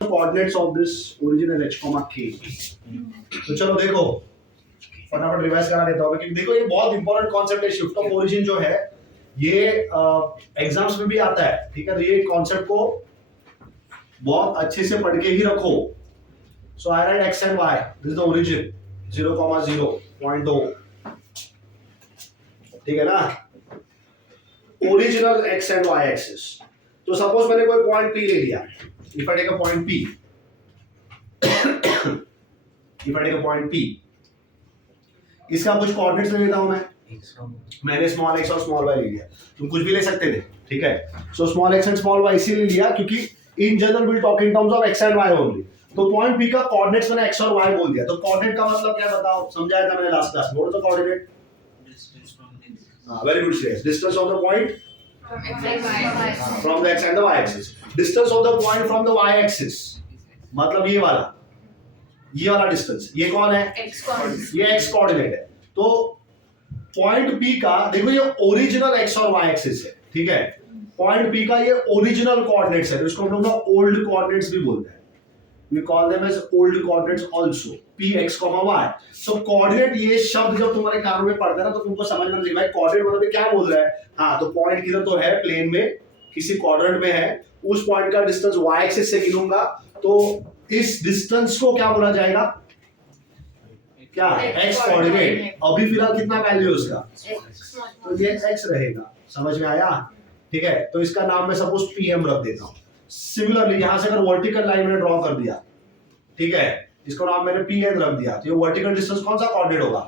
Coordinates of this origin is h, k। तो चलो देखो फटाफट रिवाइज करा देता हूँ क्योंकि देखो ये बहुत इंपॉर्टेंट कॉन्सेप्ट है। शिफ्ट ऑफ ओरिजिन जो है ये एग्जाम्स में भी आता है, ठीक है। तो ये कॉन्सेप्ट को बहुत अच्छे से पढ़ के ही रखो। So I write x and y, this is the origin 0,0 point O, ठीक है ना। Original x and y axis. तो सपोज मैंने कोई पॉइंट P ले लिया, if I take a point P, if I take a point P, इसका कुछ कोऑर्डिनेट्स ले लेता हूं मैंने स्मॉल x और स्मॉल y ले लिया। तुम कुछ भी ले सकते थे, ठीक है। So small x and small y इसीलिए लिया क्योंकि in general will talk in terms of x and y only. तो पॉइंट P का कोऑर्डिनेट्स मैंने x और y बोल दिया। तो कोऑर्डिनेट का मतलब क्या बताओ, समझाया था मैंने लास्ट क्लास में। What is the coordinate? Very good Shreyas. Distance of the point from the x and the y axis, distance of the point from the y axis, मतलब ये वाला डिस्टेंस, ये कौन है? ये x कोऑर्डिनेट है। तो पॉइंट P का देखो ये ओरिजिनल x और y एक्सिस है, ठीक है। पॉइंट P का ये ओरिजिनल कोऑर्डिनेट्स है, तो इसको हम लोग ना ओल्ड कोऑर्डिनेट्स भी बोलते हैं। We call them as old coordinates also, px, y। So coordinate ये शब्द जब तुम्हारे कानों में पढ़ते हैं ना तो तुमको समझ में नहीं भाई कोऑर्डिनेट मतलब क्या बोल रहा है। हाँ, तो पॉइंट किधर तो है, प्लेन में किसी क्वाड्रेंट में है, उस पॉइंट का डिस्टेंस y एक्सिस से गिनूंगा तो इस डिस्टेंस को क्या बोला जाएगा? क्या? x coordinate. अभी फिलहाल कितना वैल्यू है उसका? तो ये x रहेगा। समझ में आया? ठीक है। तो इसका नाम मैं सपोज pm रख देता हूँ। सिमिलरली यहां से अगर वर्टिकल लाइन में ड्रॉ कर दिया, ठीक है, इसको नाम मैंने pn रख दिया, तो ये वर्टिकल डिस्टेंस कौन सा कोऑर्डिनेट होगा?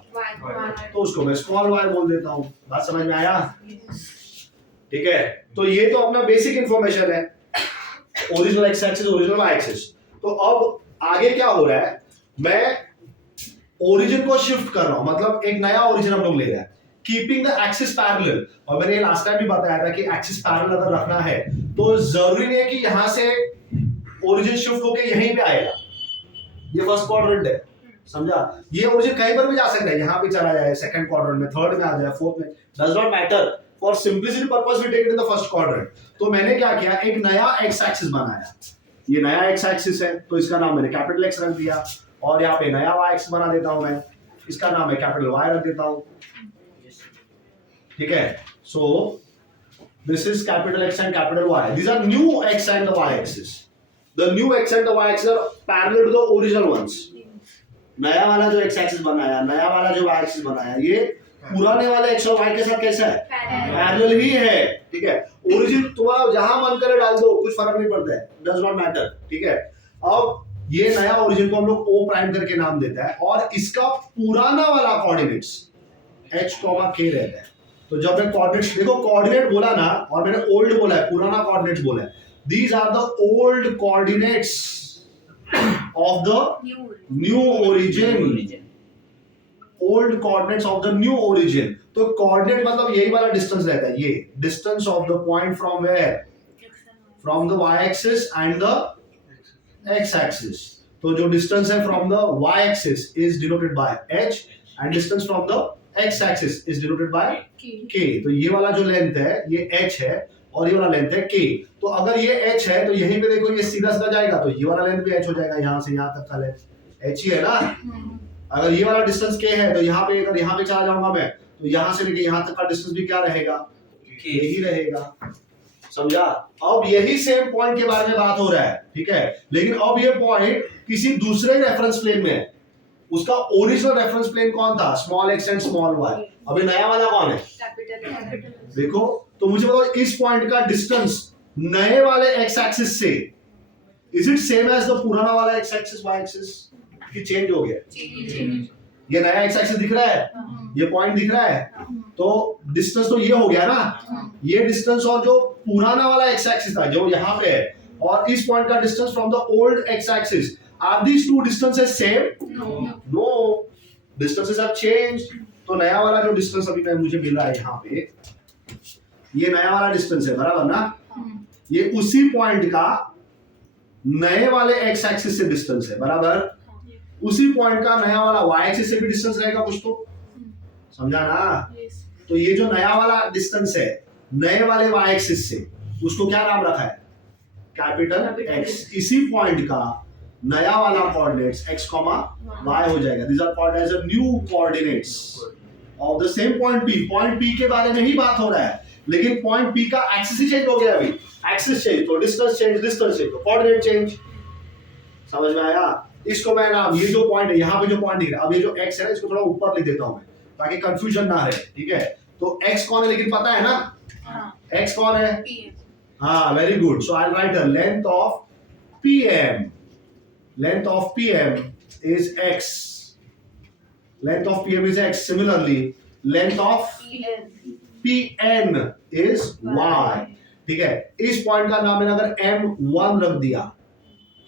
तो उसको मैं स्मॉल y बोल देता हूं। बात समझ में आया? ठीक है। तो ये तो अपना बेसिक इंफॉर्मेशन है, original x axis, original y axis. तो अब आगे क्या हो रहा है, मैं ओरिजिन को शिफ्ट कर रहा हूं, मतलब एक नया ओरिजिन हम लोग ले रहे हैं, कीपिंग द एक्सिस पैरेलल। और मैंने लास्ट टाइम भी बताया था कि एक्सिस पैरेलल अगर रखना है तो जरूरी नहीं है कि यहां से ओरिजिन शिफ्ट होके यहीं पे आएगा। ये फर्स्ट क्वाड्रेंट है, समझा? ये ओरिजिन कहीं पर भी जा सकता है, यहां पे चला जाए, सेकंड क्वाड्रेंट में, थर्ड में आ जाए, फोर्थ में, does not matter. For simplicity purpose we take it in the first quadrant. तो मैंने क्या किया, एक नया एक्स एक्सिस बनाया। ये नया एक्स एक्सिस है तो इसका नाम मैंने कैपिटल एक्स रख दिया, और यहाँ पे नया वाई एक्स बना देता हूं मैं, इसका नाम मैं कैपिटल वाई रख देता हूं, ठीक है। सो this is capital X and capital Y. These are new X and the Y axis. The new X and the Y axis are parallel to the original ones. नया वाला जो X axis बनाया, नया वाला जो Y axis बनाया, ये पुराने वाले X और Y के साथ कैसा है? पैरेलल ही है, ठीक है। ओरिजिन तुम्हारा जहां मन करे डाल दो, कुछ फर्क नहीं पड़ता है, डज नॉट मैटर, ठीक है। अब ये नया ओरिजिन को हम लोग O प्राइम करके नाम देता है, और इसका पुराना वाला कोऑर्डिनेट्स H, K रहता है। तो जब मैं कोऑर्डिनेट्स, देखो कोऑर्डिनेट बोला ना, और मैंने ओल्ड बोला है, पुराना कोऑर्डिनेट्स बोला है। These are the old coordinates of the new origin. Old coordinates of the new origin. तो कोऑर्डिनेट मतलब यही वाला डिस्टेंस रहता है, ये distance of the point from where, from the y axis and the x axis. तो जो distance है from the y axis is denoted by h, and distance from the x axis is denoted by k। तो ये वाला जो length है ये h है, और ये वाला लेंथ है k। तो अगर ये h है तो यहीं पे देखो ये सीधा सीधा जाएगा, तो ये वाला लेंथ भी h हो जाएगा, यहाँ से यहाँ तक का लेंथ h ही है ना। अगर ये वाला डिस्टेंस k है तो यहाँ पे, अगर यहाँ पे चला जाऊंगा मैं, तो यहाँ से लेके यहाँ तक का डिस्टेंस भी क्या रहेगा? k ही रहेगा, समझा? अब यही सेम पॉइंट के बारे में बात हो रहा है, ठीक है। लेकिन अब ये पॉइंट किसी दूसरे रेफरेंस प्लेन में है। उसका ओरिजिनल रेफरेंस प्लेन कौन था? Small x and small y। अभी नया वाला कौन है? कैपिटल। देखो, तो मुझे बताओ इस पॉइंट का डिस्टेंस नए वाले x एक्सिस से is it same as the पुराना वाला x एक्सिस y एक्सिस, कि चेंज हो गया? ये नया x एक्सिस दिख रहा है, ये पॉइंट दिख रहा है, तो डिस्टेंस तो ये हो गया ना। ये डिस्टेंस और जो पुराना वाला x एक्सिस था जो यहाँ पे है, और इस पॉइंट का distance from the old x axis, are these two distances same? No, distances have changed। तो नया वाला जो डिस्टेंस अभी मुझे मिला है यहाँ पे, ये नया वाला डिस्टेंस है, बराबर ना? ये उसी पॉइंट का नए वाले x एक्सिस से डिस्टेंस है, बराबर? उसी पॉइंट का नया वाला y एक्सिस से भी डिस्टेंस रहेगा कुछ, तो समझा ना? तो ये जो नया वाला डिस्टेंस है नए वाले y एक्सिस से, उसको क्या नाम रखा है? कैपिटल एक्स, इसी पॉइंट का नया वाला कोऑर्डिनेट्स x, y हो जाएगा. These are called as a new coordinates of the same point P. Point P के बारे में ही बात हो रहा है, लेकिन पॉइंट P का एक्सिस ही चेंज हो गया. अभी एक्सिस चेंज तो डिस्टेंस चेंज तो कोऑर्डिनेट चेंज. समझ में आया? इसको मैं ना, ये जो पॉइंट है यहाँ पे जो पॉइंट दिख रहा है, अब ये जो x है ना, इसको थोड़ा ऊपर लिख देता हूँ मैं ताकि कंफ्यूजन ना रहे. ठीक है, तो x कौन है लेकिन पता है ना, x कौन है? हाँ, very good. So I right the length of PM. Length of PM is x. Length of PM is x. Similarly, length of PN is y. ठीक है, इस पॉइंट का नाम मैंने अगर M1 रख दिया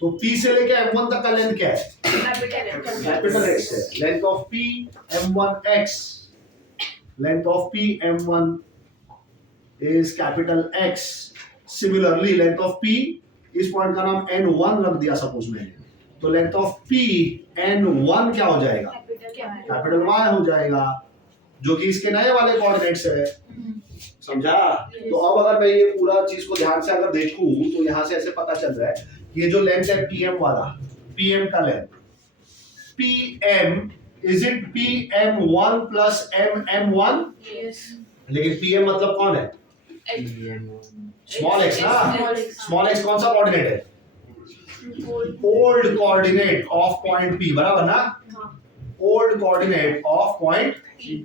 तो P से लेके M1 तक का लेंथ क्या है? कैपिटल X है. Length of P M1x. Length of P M1 is capital X. Similarly, length of P, इस पॉइंट का नाम N1 रख दिया सपोज मैंने, तो लेंथ ऑफ P N1 क्या हो जाएगा? कैपिटल Y हो जाएगा, जो कि इसके नए वाले कोऑर्डिनेट्स है. समझा? तो अब अगर मैं ये पूरा चीज को ध्यान से अगर देखूं तो यहां से ऐसे पता चल रहा है कि ये जो लेंथ है PM वाला, PM का length, PM is it PM1 plus MM1? लेकिन PM मतलब कौन है? स्मॉल x ना. स्मॉल x कौन सा कोऑर्डिनेट है? Old coordinate of point P, बराबर ना? Old coordinate of point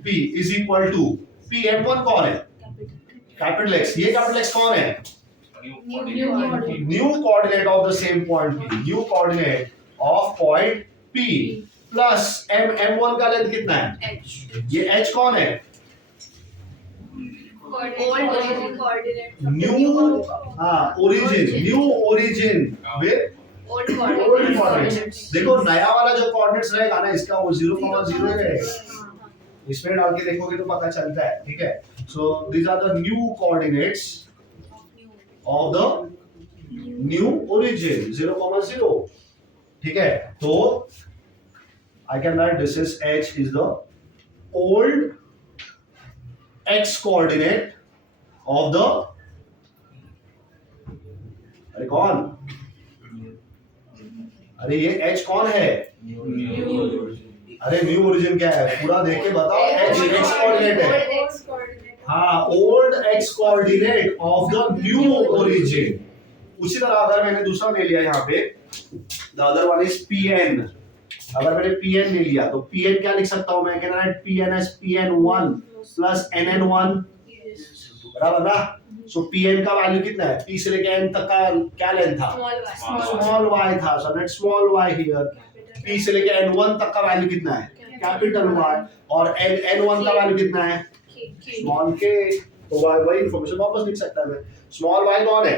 P is equal to PM1 कौन है? Capital X. ये कैपिटल X कौन है? New coordinate of the same point P. New coordinate of point P plus M1 का length कितना है? ये H कौन है? न्यू, हाँ, origin. New origin with old coordinates. देखो नया वाला जो कोऑर्डिनेट्स रहेगा ना, इसका वो 0,0 रहेगा. इसमें डाल के देखोगे तो पता चलता है. ठीक है, so these are the new coordinates of the new origin 0,0. ठीक है, तो I can write this is H is the old x coordinate of the, अरे कौन, अरे ये H कौन है? अरे न्यू ओरिजिन क्या है? पूरा देख के बताओ. H x कोऑर्डिनेट है. हाँ, old x coordinate of the new origin. उसी तरह अगर मैंने दूसरा ले लिया यहाँ पे, the other one is PN. अगर मैंने PN ले लिया तो PN क्या लिख सकता हूँ मैं? Can I write PN as PN1 plus NN1, बराबर ना? सो PN का वैल्यू कितना है? P से लेके N तक का क्या लेंथ था? स्मॉल y था. So let's small y here. P से लेके N1 तक का वैल्यू कितना है? Capital Y. और N1 का वैल्यू कितना है? Small k. तो वही इंफॉर्मेशन वापस लिख सकता है मैं. स्मॉल y कौन है?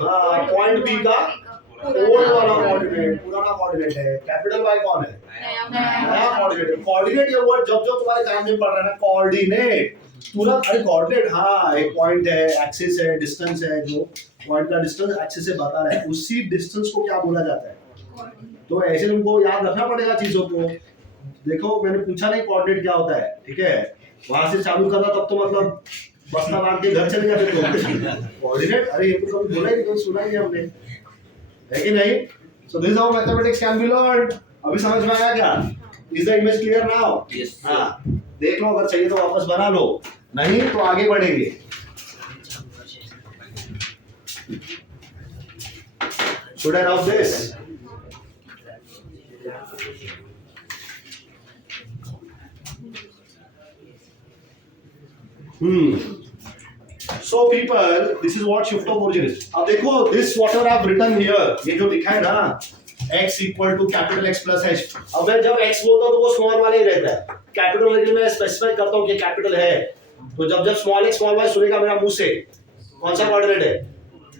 हाँ, पॉइंट P का ओल्ड वाला कोऑर्डिनेट, पुराना कोऑर्डिनेट है. कैपिटल Y कौन है? नया कोऑर्डिनेट. कोऑर्डिनेट ये वर्ड जब जब तुम्हारे काम में पड़ रहा है ना, कोऑर्डिनेट तुरंत, अरे कोऑर्डिनेट, हाँ, एक पॉइंट है, एक्सिस है, डिस्टेंस है, जो पॉइंट का डिस्टेंस एक्सिस से बता रहा है, उसी डिस्टेंस को क्या बोला जाता है? तो ऐसे तुमको याद रखना पड़ेगा चीजों को. देखो मैंने पूछा नहीं कोऑर्डिनेट क्या होता है. ठीक है, वहां से चालू करना, तब तो मतलब बस्ता मार के घर चले जाते तो कोऑर्डिनेट. अरे ये तो कभी बोला ही नहीं, कभी सुना ही नहीं हमने, है कि नहीं? So this how mathematics can be learned. अभी समझ में आया क्या? Is the image clear now? हाँ, देख लो, अगर चाहिए तो वापस बना लो, नहीं तो आगे बढ़ेंगे. Should I rub this? So people, this is what shift of origin is. अब देखो, this whatever I've written here, ये जो लिखा है ना, x equal to capital X plus H. अब मैं जब x बोलता हूँ तो वो स्मॉल वाला ही रहता है. कैपिटल लेकिन मैं स्पेसिफाई करता हूँ कि कैपिटल है, तो जब जब स्मॉल x स्मॉल y सुनेगा मेरा मुंह से, कौन सा कोऑर्डिनेट है?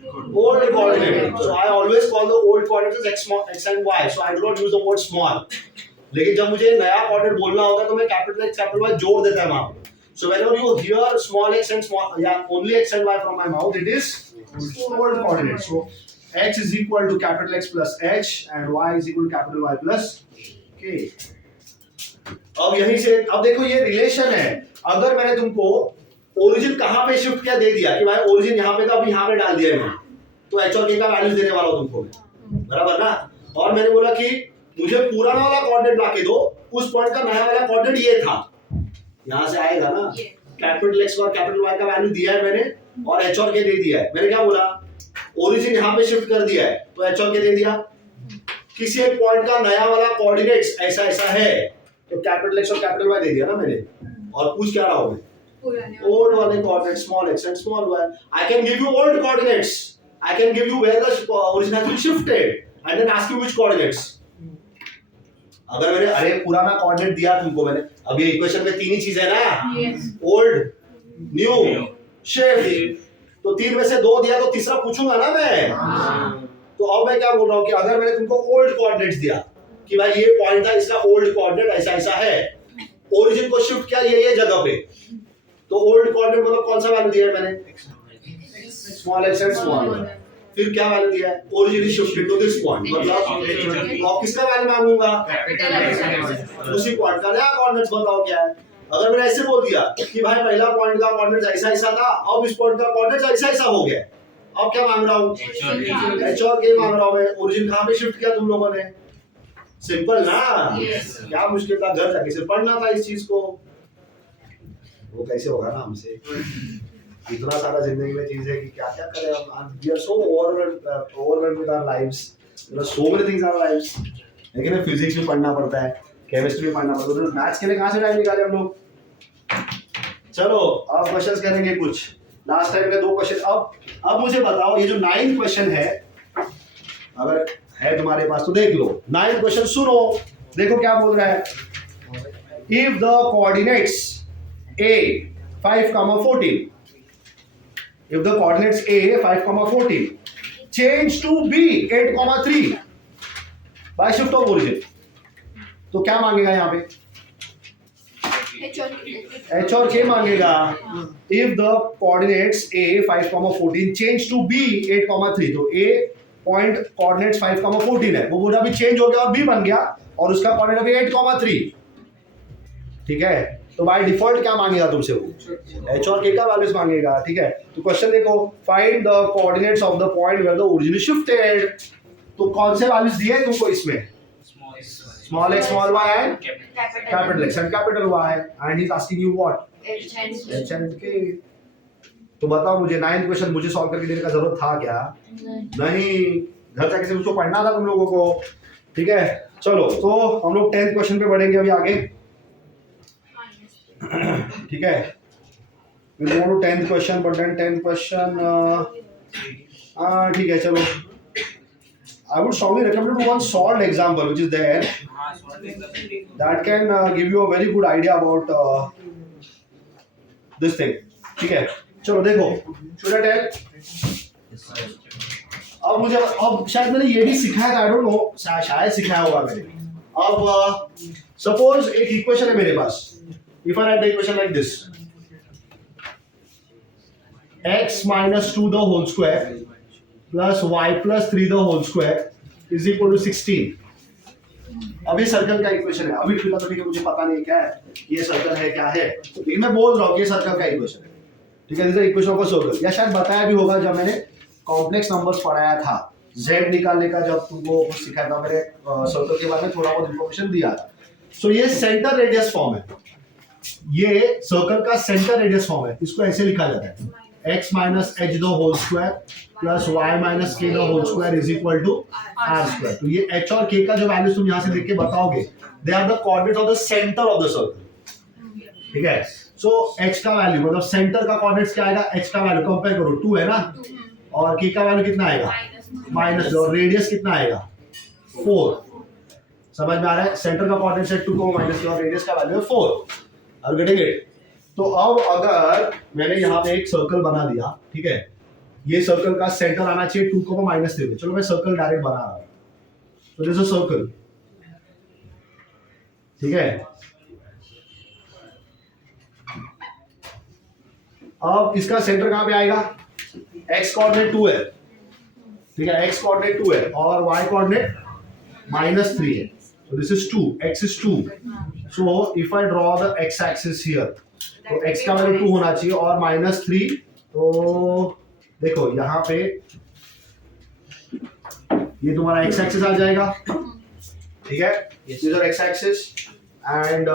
Old coordinate. So I always call the old coordinates as x and y. So I do not use the word small. लेकिन जब मुझे नया कोऑर्डिनेट बोलना होता है तो मैं कैपिटल X कैपिटल Y जोड़ देता है वहां पे. So whenever you hear small x and small, yeah, only x and y from my mouth, it is old coordinate. So x is equal to capital X plus H and y is equal to capital Y plus K. अब यहीं से अब देखो ये relation है. अगर मैंने तुमको ओरिजिन कहाँ पे शिफ्ट किया दे दिया कि भाई ओरिजिन यहाँ पे था, अभी यहाँ पे डाल दिया है मैंने, तो एच और के का वैल्यू देने वाला हूँ तुमको मैं, बराबर ना। और मैंने बोला कि मुझे पुराना वाला कोऑर्डिनेट ला के दो, उस पॉइंट का नया वाला कोऑर्डिनेट ये था, यहाँ से आएगा ना, कैपिटल एक्स और कैपिटल वाई का वैल्यू दिया है मैंने और एच और के दे दिया है। मैंने क्या बोला, ओरिजिन यहाँ पे शिफ्ट कर दिया है तो एच और के दे दिया, किसी एक पॉइंट का नया वाला कोऑर्डिनेट्स ऐसा ऐसा है तो कैपिटल एक्स और कैपिटल वाई दे दिया ना मैंने, और पूछ क्या रहा हूं मैं, old वाले coordinates small x and small y. I can give you old coordinates. I can give you where the origin has been shifted and then ask you which coordinates. अगर मैंने अरे पुराना कोऑर्डिनेट दिया तुमको मैंने, अब ये इक्वेशन में तीन ही चीज है ना, ओल्ड, न्यू, शिफ्ट, तो तीन में से दो दिया तो तीसरा पूछूंगा ना मैं। तो अब मैं क्या बोल रहा हूँ कि अगर मैंने तुमको ओल्ड कोऑर्डिनेट्स दिया कि भाई ये पॉइंट था, इसका ओल्ड कोऑर्डिनेट ऐसा ऐसा है, ओरिजिन को शिफ्ट किया ये जगह पे, तो ओल्ड कोऑर्डिनेट मतलब कौन सा वैल्यू दिया है मैंने, small x and small y, फिर क्या वैल्यू दिया है, origin is shifted to this point, मतलब और किसका वैल्यू मांगूंगा, उसी पॉइंट का नया कोऑर्डिनेट्स बताओ क्या है। अगर मैंने ऐसे बोल दिया कि भाई पहला पॉइंट का कोऑर्डिनेट ऐसा ऐसा था, अब इस पॉइंट का कोऑर्डिनेट ऐसा ऐसा हो गया, अब क्या मांग रहा हूँ, एच और के मांग रहा हूँ मैं, ओरिजिन कहाँ पे शिफ्ट किया तुम लोगों ने, सिंपल ना, क्या मुश्किल था, घर जाके सिर्फ पढ़ना था इस चीज को, वो कैसे होगा ना हमसे, इतना सारा जिंदगी में चीज है कि क्या क्या करें हम, we are so overwhelmed with our lives, there are so many things in our lives, लेकिन फिजिक्स भी पढ़ना पड़ता है, केमिस्ट्री भी पढ़ना पड़ता है, तो मैथ्स के लिए कहाँ से टाइम निकाले हम लोग। चलो अब क्वेश्चंस करेंगे कुछ, लास्ट टाइम के दो क्वेश्चन, अब मुझे बताओ ये जो 9th क्वेश्चन है, अगर है तुम्हारे पास तो देख लो, 9th क्वेश्चन सुनो, देखो क्या बोल रहा है, if the coordinates a 5,14, if the coordinates a 5,14 change to b 8,3 by shift of origin, तो क्या मांगेगा यहाँ पे, h और k मांगेगा। if the coordinates a 5,14 change to b 8,3, तो a पॉइंट कोऑर्डिनेट्स 5,14 है, वो बोला भी चेंज हो गया और b बन गया और उसका कोऑर्डिनेट अभी 8,3, ठीक है, तो बाय डिफॉल्ट क्या मांगेगा तुमसे, वो एच और के का वैल्यूज मांगेगा, ठीक है। तो क्वेश्चन देखो, find the coordinates of the point where the origin is shifted, तो कौन से वैल्यूज दिए तुमको इसमें, small x small y and capital X and capital Y, and he is asking you what, H and K. तो बताओ मुझे 9th question मुझे सॉल्व करके देने का जरूरत था क्या, नहीं, घर जाके सिर्फ उसको पढ़ना था तुम लोगों को, ठीक है। चलो तो हम लोग 10th क्वेश्चन पे बढ़ेंगे अभी आगे, ठीक है, we'll go to 10th question, but then 10th question ठीक है, चलो I would strongly recommend one solved example which is there that can give you a very good idea about this thing, ठीक है। चलो देखो, should I tell, अब मुझे अब शायद मैंने ये भी सिखाया था, आई डोंट नो, शायद सिखाया होगा मैंने। अब सपोज एक इक्वेशन है मेरे पास, if I write the equation like this, x minus 2 the whole square plus y plus 3 the whole square is equal to 16। अभी सर्कल का इक्वेशन है, अभी फिलहाल तो ठीक है, मुझे पता नहीं क्या है, ये सर्कल है क्या है, लेकिन मैं बोल रहा हूँ कि ये सर्कल का इक्वेशन है, ठीक है, this is equation of a circle, या शायद बताया भी होगा जब मैंने कॉम्प्लेक्स नंबर्स पढ़ाया था, z निकालने का जब तुमको कुछ सिखाया था मैंने, सर्कल के बारे में थोड़ा बहुत इंफॉर्मेशन दिया था। सो ये सेंटर रेडियस फॉर्म है, ये सर्कल का सेंटर रेडियस फॉर्म है, इसको ऐसे लिखा जाता है x minus h the whole square plus y minus k the whole square is equal to r square. तो ये h और k का जो वैल्यू तुम यहाँ से देख के बताओगे, they are the coordinates of the centre of the circle, ठीक है। सो h का वैल्यू मतलब सेंटर का कोऑर्डिनेट्स क्या आएगा, h का वैल्यू कंपेयर करो 2 है ना, और k का वैल्यू कितना आएगा माइनस, और रेडियस कितना आएगा 4, समझ में आ रहा है, सेंटर का कोऑर्डिनेट्स है 2 को माइनस और रेडियस का वैल्यू है 4, और गेटिंग इट। तो अब अगर मैंने यहाँ पे एक सर्कल बना दिया, ठीक है, ये सर्कल का सेंटर आना चाहिए 2 को माइनस 3 में, चलो मैं सर्कल डायरेक्ट बना रहा हूँ, तो दिस इज अ सर्कल, ठीक है। अब इसका सेंटर कहां पे आएगा, x कोऑर्डिनेट 2 है, ठीक है, x कोऑर्डिनेट 2 है और y कोऑर्डिनेट -3 है, so this is 2, x is 2, so if I draw the x axis here, तो x का वैल्यू 2 होना चाहिए और -3, तो देखो यहाँ पे ये तुम्हारा x एक्सिस आ जाएगा, ठीक है, this are x axis and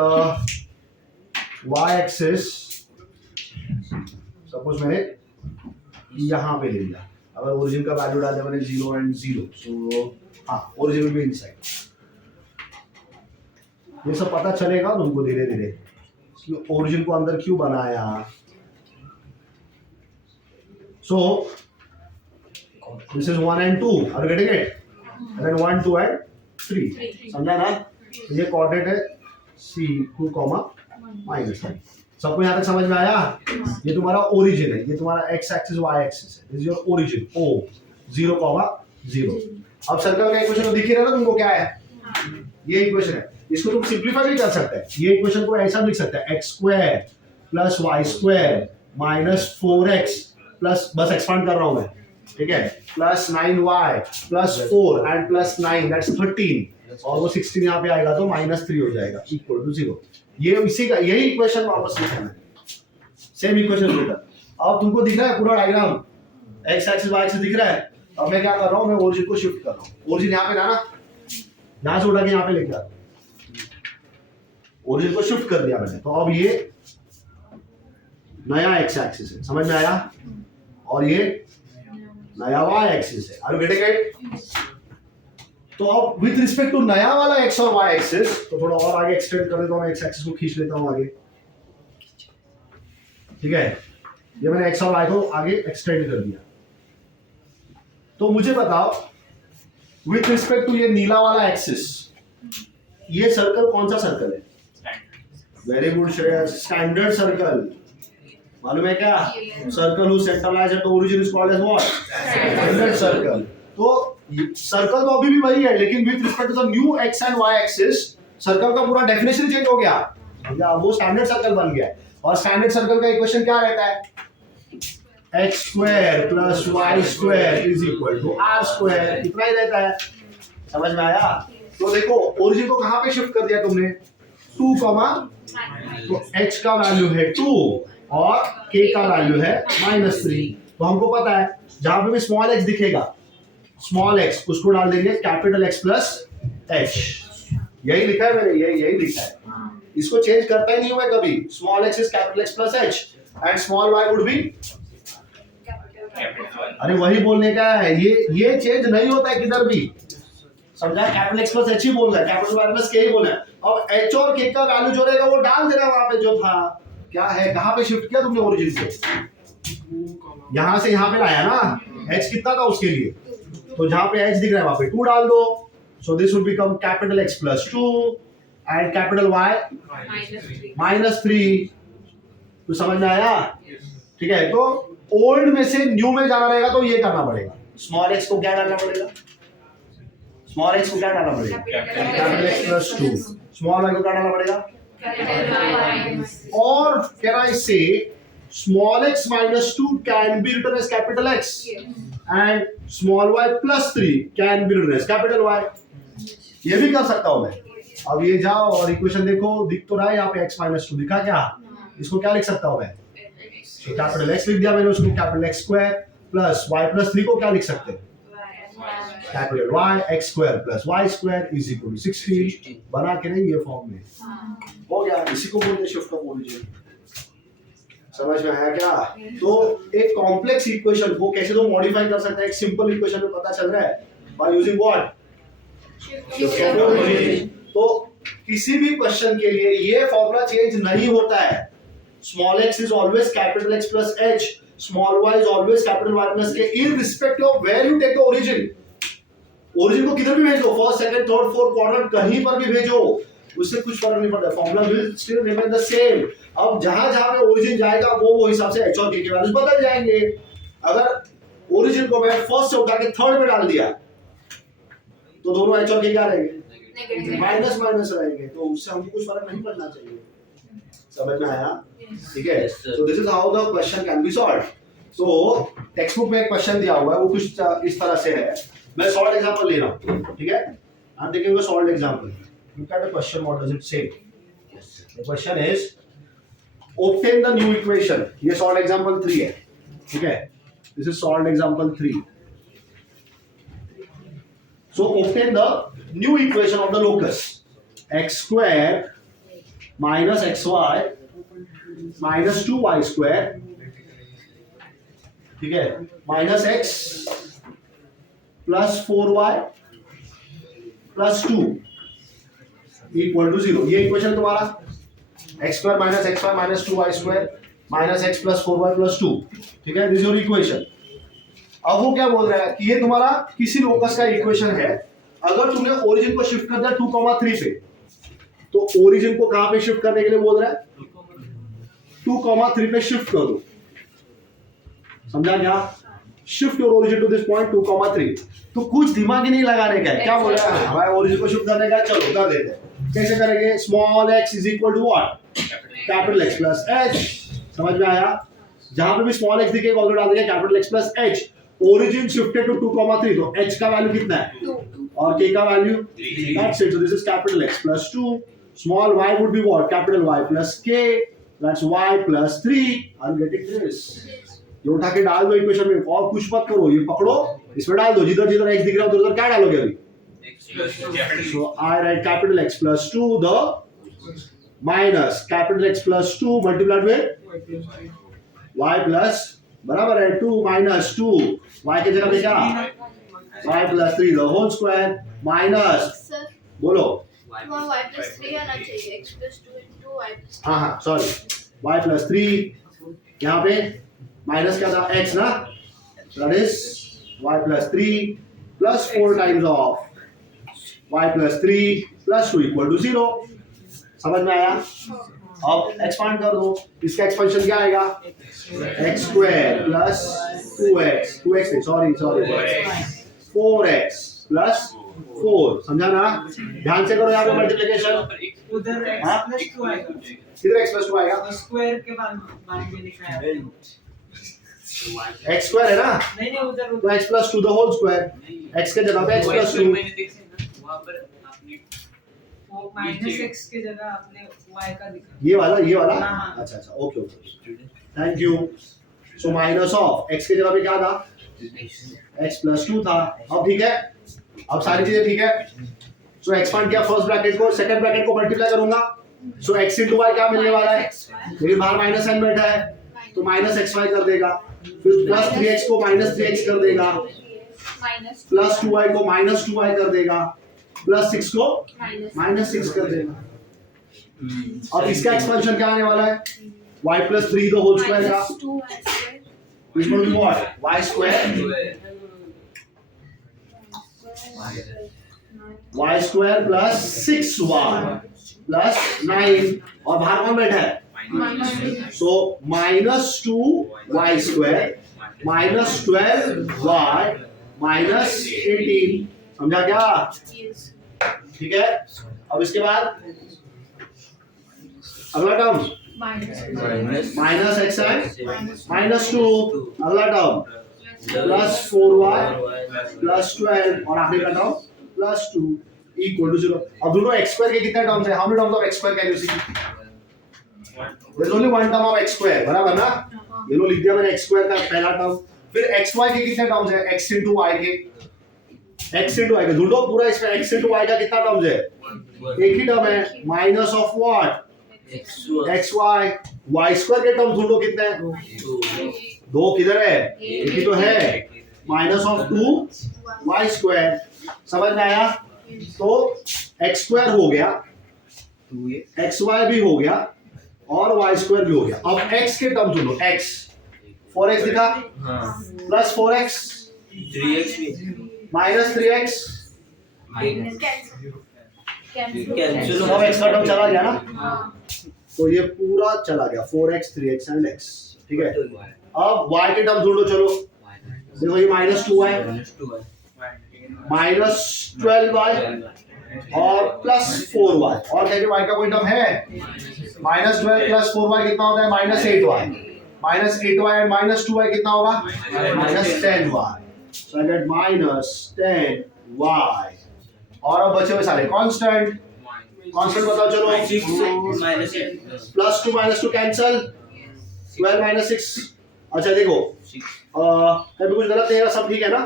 y axis suppose मैंने यहाँ पे ले लिया, अगर ओरिजिन का वैल्यू डाल दिया मैंने 0 एंड 0, सो हाँ ओरिजिन विल बी इनसाइड। ये सब पता चलेगा तुमको धीरे धीरे कि ओरिजिन को अंदर क्यों बनाया। So this is 1 and 2, are getting it, and then 1 2 and 3, समझा ना। तो ये कोऑर्डिनेट है C2, -1। सबको यहाँ तक समझ में आया? ये तुम्हारा ओरिजिन है, ये तुम्हारा x एक्सिस y एक्सिस है, this is your origin O 0, 0। अब सर्कल का इक्वेशन तो दिख ही रहा है ना तुमको क्या है, ये इक्वेशन है। इसको तुम सिंपलीफाई भी कर सकते हैं, ये इक्वेशन को ऐसा लिख सकते हैं x² + y² - 4x प्लस, बस एक्सपांड कर रहा हूं मैं, ठीक है, +9y + 4 एंड +9 दैट्स 13, और वो 16 यहाँ पे आएगा तो -3 हो जाएगा इक्वल टू 0। ये इसी का यही इक्वेशन वापस लिखना है, सेम इक्वेशन बेटा। अब तुमको दिख रहा है पूरा diagram, x axis y axis दिख रहा है। अब मैं क्या कर रहा हूँ, मैं ओरिजिन को शिफ्ट कर रहा हूँ, ओरिजिन यहाँ पे ना, यहाँ से उठा के यहाँ पे लेके आ, ओरिजिन को शिफ्ट कर दिया मैंने। तो अब ये नया x एक्सिस है, समझ में आया, और ये नया y एक्सिस है, आर यू गेटिंग इट? तो अब विद रिस्पेक्ट टू नया वाला x और y एक्सिस, तो थोड़ा और आगे एक्सटेंड कर देता हूं, मैं x एक्सिस को खींच लेता हूं आगे, ठीक है, ये मैंने x और y को आगे एक्सटेंड कर दिया। तो मुझे बताओ विद रिस्पेक्ट टू ये नीला वाला एक्सिस, ये सर्कल कौन सा सर्कल है? Very good Shreyas, standard circle. मालूम है क्या? Circle who centralised at origin is called as what? Standard circle. तो सर्कल तो अभी भी वही है, लेकिन with respect to the new x and y axis circle का पूरा डेफिनेशन चेंज हो गया, या वो स्टैंडर्ड सर्कल बन गया है। और स्टैंडर्ड सर्कल का इक्वेशन क्या रहता है? x² + y² is equal to r², इतना ही रहता है, समझ में आया? तो देखो ओरिजिन को कहां पे शिफ्ट कर दिया तुमने? 2, तो h का वैल्यू है 2 और k का वैल्यू है -3। तो हमको पता है जहां पे भी स्मॉल x दिखेगा, स्मॉल x उसको डाल देंगे कैपिटल X + h, यही लिखा है मैंने, यही लिखा है, इसको चेंज करता ही नहीं हुआ कभी। Small x is capital X + h and small y would be, अरे वही बोलने का है, ये चेंज नहीं होता है किधर भी, समझा? कैपिटल X + h ही बोल रहा है, कैपिटल Y + k ही बोल रहा है। अब h और k का वैल्यू जो रहेगा वो डाल देना वहां पे जो था, क्या है, कहां पे शिफ्ट किया तुमने ओरिजिन को? यहां से यहां पे लाया ना, h कितना था उसके लिए, तो जहां पे h दिख रहा है वहां पे 2 डाल दो, so this will become capital X + 2 and capital Y -3। तो समझ में आया? ठीक है, तो ओल्ड में से न्यू में जाना रहेगा तो ये करना पड़ेगा, स्मॉल x को क्या डालना पड़ेगा? स्मॉल x को क्या डालना पड़ेगा? कैपिटल X + 2, स्मॉल y को क्या डालना पड़ेगा? और can I say small x - 2 can be written as capital X and small y + 3 can be written as capital Y, ये भी कर सकता हूं मैं। अब ये जाओ और इक्वेशन देखो, दिख तो रहा है यहाँ पे x - 2 दिखा क्या? इसको क्या लिख सकता हूं मैं? तो कैपिटल X लिख दिया मैंने, उसको कैपिटल X² + y + 3 को क्या लिख सकते हैं? Capital Y x² + y² is equal to 16, बना के नहीं ये फॉर्म में हो गया, इसी को बोलते हैं शिफ्ट ऑफ ओरिजिन। समझ में आया क्या? तो एक कॉम्प्लेक्स इक्वेशन को कैसे तो मॉडिफाई कर सकते हैं एक सिंपल इक्वेशन में, पता चल रहा है, by using what? Shift of origin. तो किसी भी क्वेश्चन के लिए ये फॉर्मूला चेंज नहीं होता है, small x is always capital X + h, small y is always capital Y + k irrespective of where you take the origin. Origin को किधर भी भेज दो, first second third fourth quadrant कहीं पर भी भेजो, उससे कुछ फर्क नहीं पड़ता, formula will still remain the same. अब जहां जहां पे ओरिजिन जाएगा वो हिसाब से h और k के वैल्यूज बदल जाएंगे। अगर ओरिजिन को मैं फर्स्ट से उठा के थर्ड में डाल दिया तो दोनों h और k क्या रहेंगे? माइनस रहेंगे, तो उससे हमको कुछ फर्क नहीं पड़ना चाहिए। समझ में आया? ठीक है, सो this is how the question can be solved. So text book में एक क्वेश्चन दिया हुआ है, वो कुछ इस तरह से है, मैं सॉल्व एग्जांपल ले रहा हूं, ठीक है, I am taking a solved example. Look at the question, what does it say? The question is obtain the new equation. ये सॉल्व एग्जांपल 3 है, ठीक है, this is solved example 3. So obtain the new equation of the locus x square minus xy minus 2y square, ठीक है, minus x plus 4y plus 2 equal to 0. ये equation तुम्हारा x square minus xy minus 2y square minus x plus 4y plus 2, ठीक है, this is your equation. अब वो क्या बोल रहा है कि ये तुम्हारा किसी लोकस का इक्वेशन है. अगर तुमने ओरिजिन को शिफ्ट कर दिया 2,3 पे, तो ओरिजिन को कहां पे शिफ्ट करने के लिए बोल रहा है? 2,3 पे शिफ्ट कर दो. समझा क्या? Shift your origin to this point 2,3. तो कुछ दिमाग ही नहीं लगाने का है. क्या बोल रहा है? हमारे ओरिजिन को शिफ्ट करने का, चलो कर देते हैं. कैसे करेंगे? Small x is equal to what? Capital x plus h. समझ में आया? जहां पे भी स्मॉल x दिखेगा ऑलरेडी डाल देंगे capital x plus h. Origin shifted to 2,3, तो h का वैल्यू कितना है? 2 और k का value 3. That's it. So this is capital x plus 2. Small y would be what? Capital Y plus k. That's y plus 3. I am getting this. ये उठा के डाल दो इक्वेशन में, और कुछ मत करो, ये पकड़ो, इसमें डाल दो. जिधर जिधर x दिख रहा है उधर उधर क्या डालोगे अभी? So I write capital X plus 2 the minus capital X plus 2 multiplied with y plus, बराबर है 2 minus 2 y के जगह पे क्या? y plus 3 the whole square minus, बोलो y plus 3 आना चाहिए. x plus 2 into y plus 3. हाँ सॉरी, y plus 3 यहाँ पे माइनस क्या था? x ना, that is y plus 3 plus 4 times of y plus 3 plus 2 equal to 0. समझ में आया? अब एक्सपांड कर दो. इसका एक्सपेंशन क्या आएगा? x square plus 2x, 2x नहीं, सॉरी 4x plus 4. समझा ना? ध्यान से करो यहाँ पे मल्टीप्लिकेशन. उधर x plus 2 आएगा. किधर x plus 2 आएगा? स्क्वायर के बाद में लिखा है. x square है ना? नहीं उधर तो x plus 2 the whole square. x के जगह पे x plus 2. वहां पर आपने वो माइनस x के जगह आपने y का लिखा. ये वाला हाँ. अच्छा okay thank you. So minus of x के जगह पे क्या था? x plus 2 था. अब ठीक है, अब सारी चीजें ठीक है. सो एक्सपांड किया फर्स्ट ब्रैकेट को, सेकंड ब्रैकेट को मल्टीप्लाई करूंगा. सो x into y क्या मिलने वाला है? लेकिन बाहर माइनस साइन बैठा है, तो माइनस xy कर देगा. फिर प्लस 3x को माइनस 3x कर देगा, प्लस 2y को माइनस 2y कर देगा, प्लस 6 को माइनस 6 कर देगा. और इसका एक्सपेंशन क्या आने वाला है? y plus 3 the whole square का is going to be what? y square plus 6y plus 9. और बाहर कौन बैठा है? So minus 2y square minus 12y minus 18. समझा क्या? ठीक है. अब इसके बाद अगला टर्म माइनस एक्स माइनस 2. अगला टर्म प्लस 4y प्लस 12 और आखिरी का टर्म प्लस 2 इक्वल टू 0. अब दोनों x स्क्वायर के कितने टर्म्स है? How many terms of x square can you see? There is only one term of x square, बराबर ना? ये लो लिख दिया मैंने x स्क्वायर का पहला टर्म. फिर xy के कितने टर्म्स है? x into y के, x into y के ढूंढो पूरा. इसमें x into y का कितना टर्म्स है? एक ही टर्म है, minus of what? xy. y square के टर्म ढूंढो कितने हैं? 2 किधर है? एक ही तो है, माइनस ऑफ 2y स्क्वायर. समझ में आया? तो x स्क्वायर हो गया, xy भी हो गया और y स्क्वायर भी हो गया. अब x के टर्म ढूंढो. x 4x दिखा, plus 4x 3x minus 3x. Cancel सब x का टर्म चला गया ना, तो ये पूरा चला गया 4x 3x एंड x. ठीक है. अब y के टर्म ढूंढो. चलो देखो, ये माइनस 2y माइनस 12y और प्लस 4y. और क्या y का कोई टर्म है? माइनस 12 प्लस 4y कितना होता है? Minus 8y. Minus 8y and minus 2y कितना होगा? Minus 10y. So I get minus 10y. और अब बचे हुए सारे कांस्टेंट. कांस्टेंट बताओ चलो। 6 minus 8 +2 - 2 कैंसिल, 12 - 6। अच्छा देखो, कभी कुछ गलत नहीं है, सब ठीक है ना?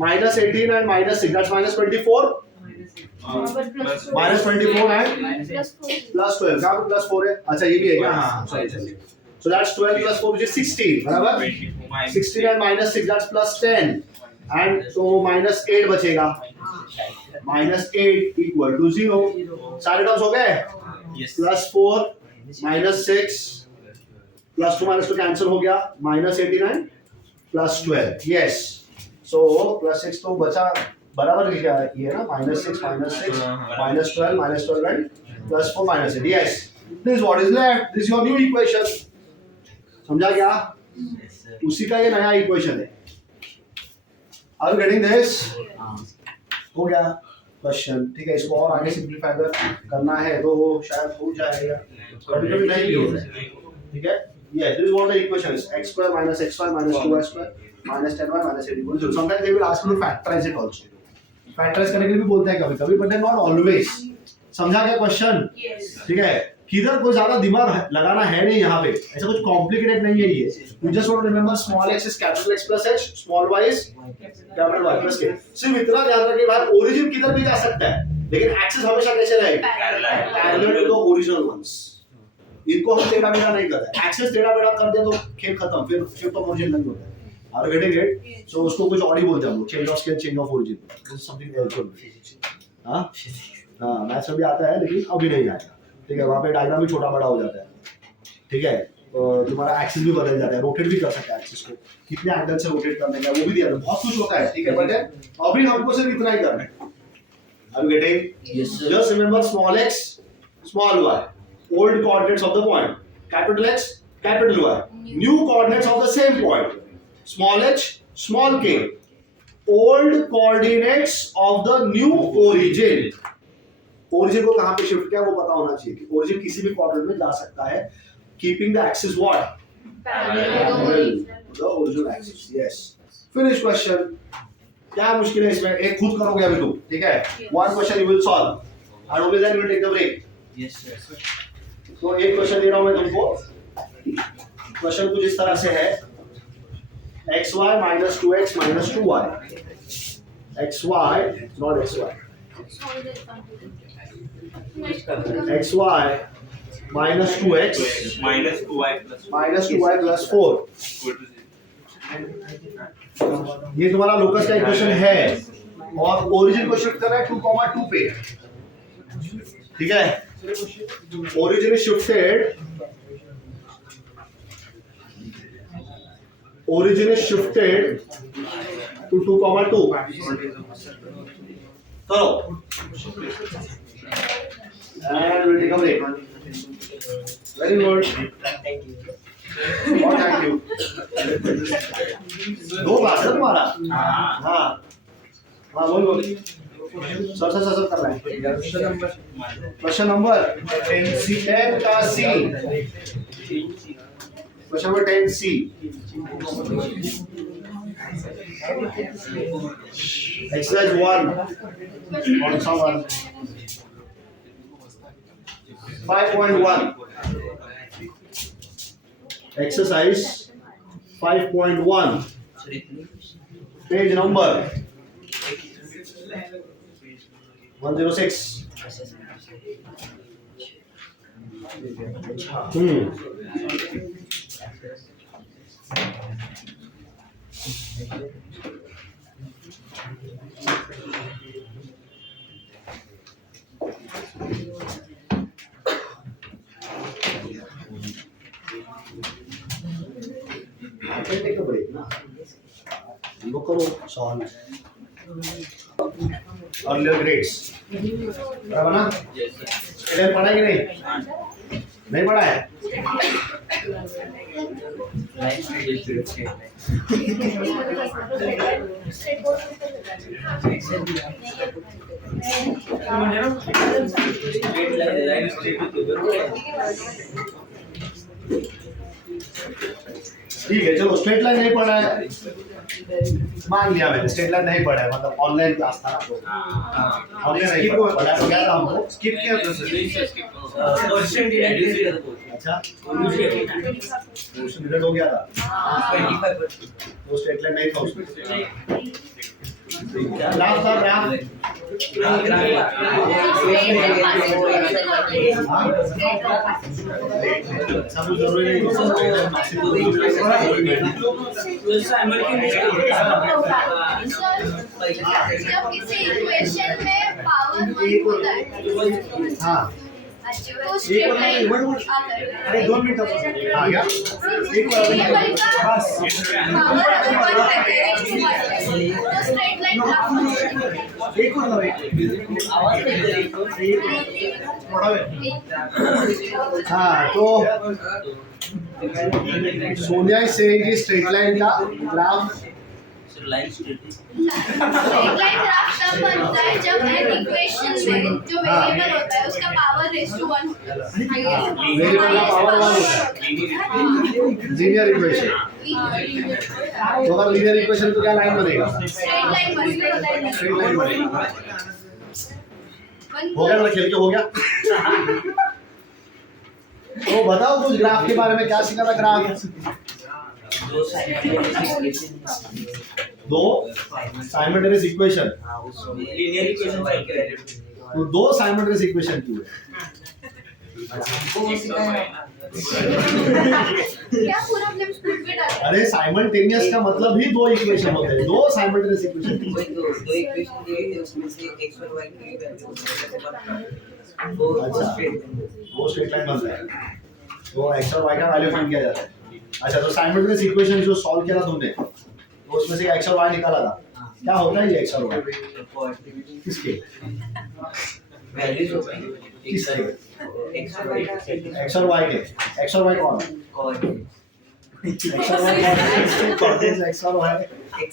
-18 and -6 that's -24, -24 and +12 कहाँ पे +4 है? अच्छा ये भी है क्या? हाँ sorry. So that's 12 + 4 which is 16, बराबर? 16 and -6 that's +10 and so -8 बचेगा। -8 = 0। सारे टर्म्स हो गए? yes +4 -6 +2 - 2 कैंसिल हो गया, -89 +12 यस। सो +6 तो बचा बराबर क्या है ये ना, -6 -6 -12 -12 and +4 -8 yes. This what is left, this your new equation. समझा क्या? उसी का ये नया इक्वेशन है। Are you getting this? हो गया क्वेश्चन, ठीक है। इसको और आगे सिंपलीफाई अगर करना है तो शायद हो जाएगा, कभी-कभी नहीं भी होता है, ठीक है। Yes, this is what the equation is: x square minus xy minus 2y square minus 10y minus 8 equals 0. Sometimes they will ask you to factorize it also. Factorize करने के लिए भी बोलते हैं कभी-कभी, but then not always. समझा क्या question? ठीक है। किधर कोई ज्यादा दिमाग लगाना है नहीं यहाँ पे, ऐसा कुछ कॉम्प्लिकेटेड नहीं है ये। You just want to remember small x is capital X plus h, small y is capital Y plus k. सिर्फ इतना ध्यान रखिए भाई, ओरिजिन किधर भी जा सकता है, लेकिन एक्सिस हमेशा कैसे रहेगा? Parallel to the original ones. इनको हम टेढ़ा मेढ़ा नहीं कर रहे, एक्सेस टेढ़ा मेढ़ा कर दे तो खेल खत्म, फिर तो ओरिजिन नहीं होता है। Are you getting it? So उसको कुछ और ही बोलते हैं हम लोग, change of scale, change of origin, this is something else. हां हां, मैथ्स में भी आता है लेकिन अभी नहीं आएगा, ठीक है। वहां पे डायग्राम भी छोटा बड़ा हो जाता है, ठीक है। तुम्हारा एक्सिस भी बदल जाता है, रोटेट भी कर सकता है एक्सिस को, कितने एंगल से रोटेट करने का वो भी दिया है, बहुत कुछ होता है, ठीक है। बट अभी हमको सिर्फ इतना ही करना है। Are you getting? yes sir just remember small x small y, old coordinates of the point, capital X capital Y, new coordinates of the same point, small h small k, old coordinates of the new origin। origin को कहां पे shift किया वो पता होना चाहिए कि origin किसी भी कोऑर्डिनेट में जा सकता है, keeping the axis what? Parallel to the original axis। yes, finish question। क्या मुश्किल है इसमें? एक खुद करोगे अभी तुम, ठीक है। one question you will solve and only then you will take the break। yes sir तो एक क्वेश्चन दे रहा हूं मैं तुमको। क्वेश्चन कुछ इस तरह से है: xy minus 2x minus 2y, xy not xy, xy minus 2x minus 2y plus 4। ये तुम्हारा लोकस का इक्वेशन है और ओरिजिन को शिफ्ट करना है 2,2 पे, ठीक है। origin is shifted to 2,2 करो and we'll take a break। very good, thank you और थैंक यू। दो क्लास है तुम्हारा? हाँ हाँ बोल सर कर रहा है। क्वेश्चन नंबर 10 का सी, क्वेश्चन नंबर 10C। एक्सरसाइज 1 कौन सा 1? 5.1 exercise 5.1 page number 106। take a break ना, वो करो सॉल्व अर्लियर ग्रेड्स, बराबर ना? इधर पढ़ा कि नहीं पढ़ा है? ठीक है, चलो स्ट्रेट लाइन नहीं पढ़ा है, मान लिया मैंने स्ट्रेट लाइन नहीं पढ़ा है, मतलब ऑनलाइन क्लास था ना तो ऑनलाइन नहीं पढ़ा है, क्या था हमको स्किप किया था सर। क्वेश्चन डायरेक्टली अच्छा क्वेश्चन रिजल्ट हो गया था 25%। वो स्ट्रेट लाइन नहीं था उसमें, ग्राफ था ग्राफ सब जरूरी नहीं जब किसी इक्वेशन में पावर 1 होता है हाँ तो स्ट्रेट लाइन अरे 2 मिनट आ गया पावर 1 है तो स्ट्रेट लाइन एक और लाओ, थोड़ा वे। हाँ तो सोनिया से ये स्ट्रेट लाइन का graph line straight straight line graph तब बनता है जब एक इक्वेशन में जो वेरिएबल होता है उसका पावर रेज़ टू 1 होता है वेरिएबल का पावर 1 होता है लीनियर इक्वेशन, तो अगर लीनियर इक्वेशन तो क्या लाइन बनेगा स्ट्रेट लाइन बनेगा स्ट्रेट लाइन बनेगा। हो गया ना, खेल के हो गया। तो बताओ कुछ ग्राफ के बारे में, क्या सीखा था ग्राफ? दो simultaneous equation, linear equation find करें। तो दो साइमल्टेनियस इक्वेशन क्यों है? क्या पूरा मतलब स्कूल में डाल अरे साइमल्टेनियस का मतलब ही दो इक्वेशन होते हैं, दो साइमल्टेनियस इक्वेशन। वही दो इक्वेशन दिए थे, उसमें से x और y की वैल्यू वो स्ट्रेट लाइन बनता है, तो x और y का वैल्यू फाइंड किया जाता है। अच्छा, तो साइमल्टेनियस इक्वेशन जो सॉल्व किया था तुमने, तो उसमें से x और y निकाला था, क्या होता है ये x और y? किसके वैल्यूज होती हैं किसके? x और y का x और y के, x और y कौन? x और y x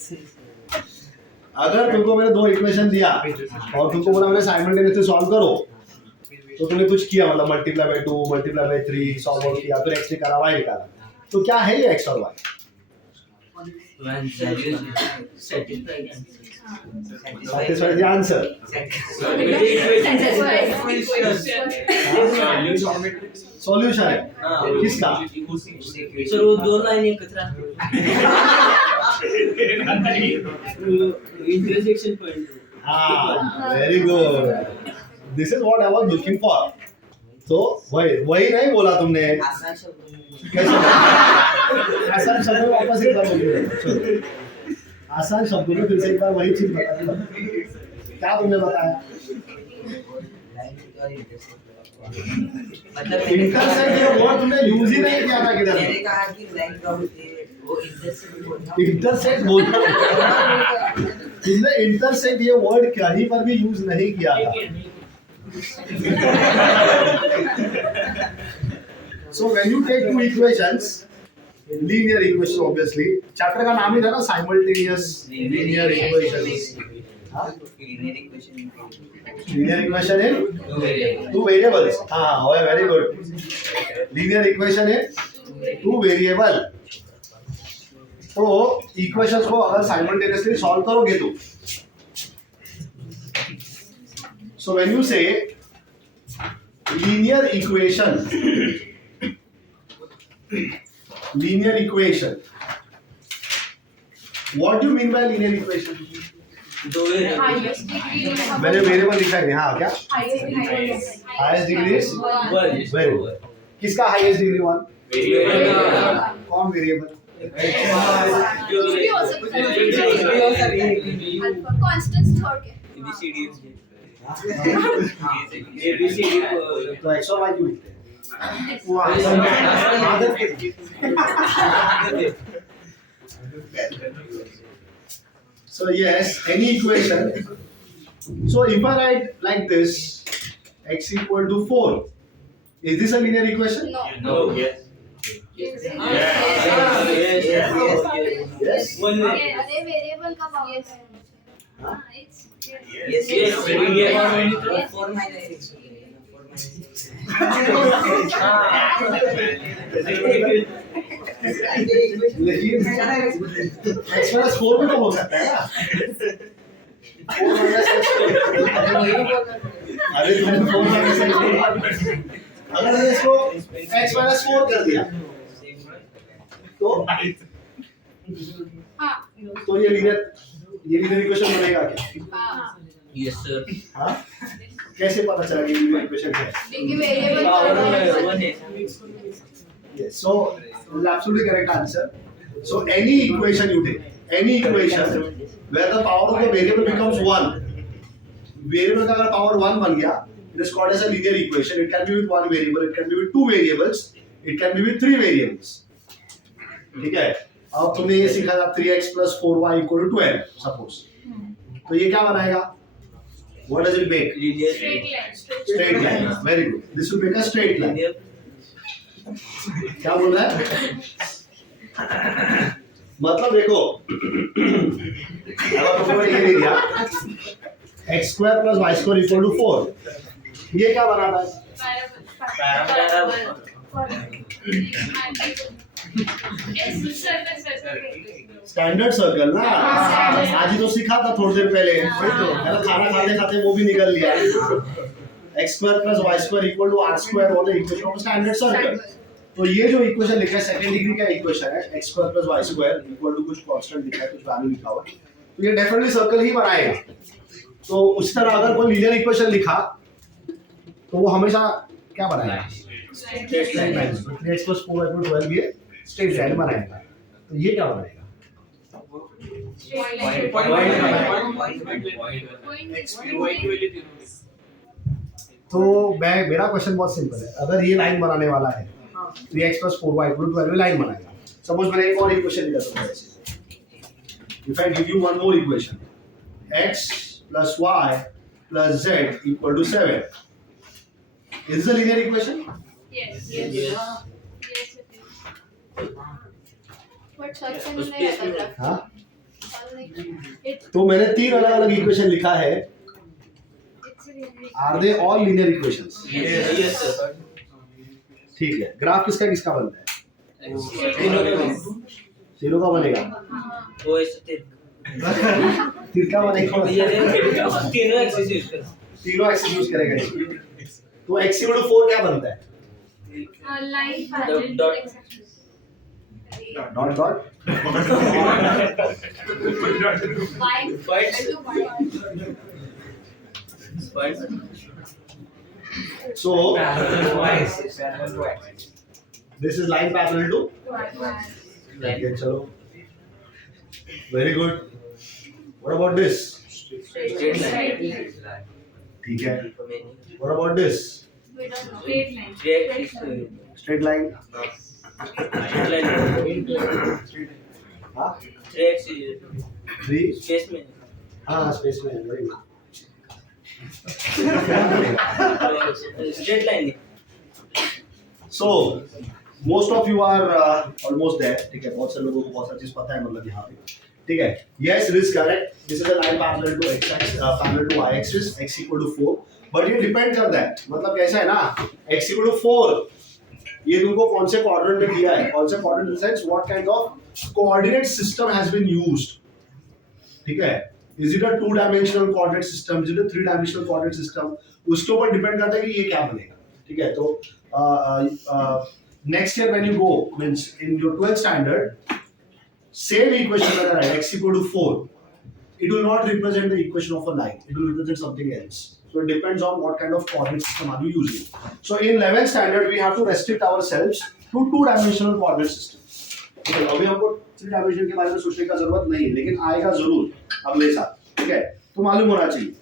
अगर तुमको मैंने दो इक्वेशन दिया और तुमको बोला मैंने साइमल्टेनियसली सॉल्व करो, तो तुमने कुछ किया, मतलब multiply by 2 multiply by 3 solve किया, फिर x निकाला y निकाला, तो क्या है ये x और y? Satisfy the answer. Solution है किसका? सर वो दो लाइन एकत्र इंटरसेक्शन पॉइंट हाँ, very good, this is what I was looking for. तो वही नहीं बोला तुमने, आसान शब्दों में कैसे आसान शब्दों में वापस एक बार बोलिए, आसान शब्दों में फिर से एक बार वही चीज बता दो, क्या तुमने बताया? मतलब इंटरसेक्ट ये वर्ड तुमने यूज ही नहीं किया था किधर। मैंने कहा कि लाइन ड्रॉप वो इंटरसेक्ट बोलना, तुमने इंटरसेक्ट ये वर्ड कहीं पर भी यूज नहीं किया था। So when you take two equations, linear equation obviously, chapter का नाम ही था ना simultaneous linear equations. हाँ? linear equation Linear equation in two variables. हाँ, very good. Linear equation in two variable. तो equations को अगर simultaneously solve करोगे तो, so when you say linear equation, what do you mean by linear equation? मैंने variable लिखा है, हाँ क्या? Highest degree very good. किसका हाईएस्ट डिग्री 1? कौन वेरिएबल? कांस्टेंट्स छोड़ के तो x और y क्यों लिखते हैं? आदत के So yes, any equation. So if I write like this, x equal to 4, is this a linear equation? No. No, yes. Yes. Yes. अरे वेरिएबल का पावर है। yes Yes, very yes. 4 minus 6 लेकिन x minus 4 भी तो हो सकता है ना। 4 माइनस अरे तुमने 4 माइनस अगर मैंने इसको x माइनस 4 कर दिया तो हाँ ये लीनियर इक्वेशन बनेगा क्या? हाँ Yes, sir. हाँ कैसे पता चला कि लीनियर इक्वेशन है? क्योंकि variable Power Yes, so this is absolutely correct answer. So any equation you take, any equation where the power of the variable becomes 1, variable का अगर power 1 बन गया, it is called as a linear equation. It can be with one variable, it can be with two variables, it can be with three variables. ठीक है? अब तुमने ये सीखा था 3x plus 4y equal to 12, suppose. तो ये क्या बनाएगा? What does it make? Linear. Straight line. Very good. This will make a straight line. Linear. क्या बोल रहा है? मतलब देखो अगर तुमने ये ले लिया x square plus y square equal to 4, ये क्या बनाता है? स्टैंडर्ड सर्कल ना। आज ही तो सीखा था थोड़ी देर पहले, वही तो है ना, खाना खाते खाते वो भी निकल लिया। x square plus y square equal to r square वाले इक्वेशन ऑफ स्टैंडर्ड सर्कल। तो ये जो इक्वेशन लिखा है सेकंड डिग्री का इक्वेशन है, x square plus y square equal to कुछ कांस्टेंट लिखा है, कुछ वैल्यू लिखा हुआ है, तो ये डेफिनेटली सर्कल ही बनाएगा। तो उस तरह अगर कोई लीनियर इक्वेशन लिखा तो वो हमेशा क्या बनाएगा? Straight line. 3x plus 4y equal to 12 ये स्ट्रेट लाइन बनाएगा। तो ये क्या बनाएगा? तो मेरा क्वेश्चन बहुत सिंपल है, अगर ये लाइन बनाने वाला है 3x plus 4y equal to 12 line बनाएगा। सपोज मैंने एक और इक्वेशन लिखा था ऐसे, if I give you one more equation x plus y plus z equal to 7, is this a linear equation? Yes. Yes. But sir नहीं आता graph. हाँ, It's तो मैंने तीन अलग अलग इक्वेशन लिखा है, are they all linear equations? Yes, sir. ठीक है, ग्राफ किसका किसका बनता है? तीनों का बनेगा। वो ऐसे तिरका बनेगा, तीनों एक्सिस यूज कर। तीनों एक्सिस यूज करेगा इसमें। तो x equal to 4 क्या बनता है? line parallel to Dot. x axis. Dot dot so this is line parallel to, चलो very good. What about this? ठीक है, what about this? Straight line. हाँ, 3 स्पेस में हाँ स्पेस में very good. Straight line. So most of you are almost there. ठीक है, बहुत से लोगों को बहुत सारी चीज पता है, मतलब यहाँ पे ठीक है। Yes, it is correct, this is a line parallel to x axis parallel to y axis, x equal to 4, but ये डिपेंड करता है, मतलब कैसा है ना, x equal to 4 ये तुमको कौन से क्वाड्रेंट में दिया है, कौन से quadrant in sense what kind of coordinate system has been used. ठीक है, is it a 2 dimensional coordinate system, is it a 3 dimensional coordinate system, उसके ऊपर डिपेंड करता है कि ये क्या बनेगा। ठीक है, तो next year when you go means in your 12th standard, same equation that I write x equal to 4, it will not represent the equation of a line, it will represent something else. So it depends on what kind of coordinate system are you using. So in 11th standard we have to restrict ourselves to 2-dimensional coordinate system. ठीक है, अभी हमको 3 dimension के बारे में सोचने का जरूरत नहीं है, लेकिन आएगा जरूर अगले साल। ठीक है, तो मालूम होना चाहिए।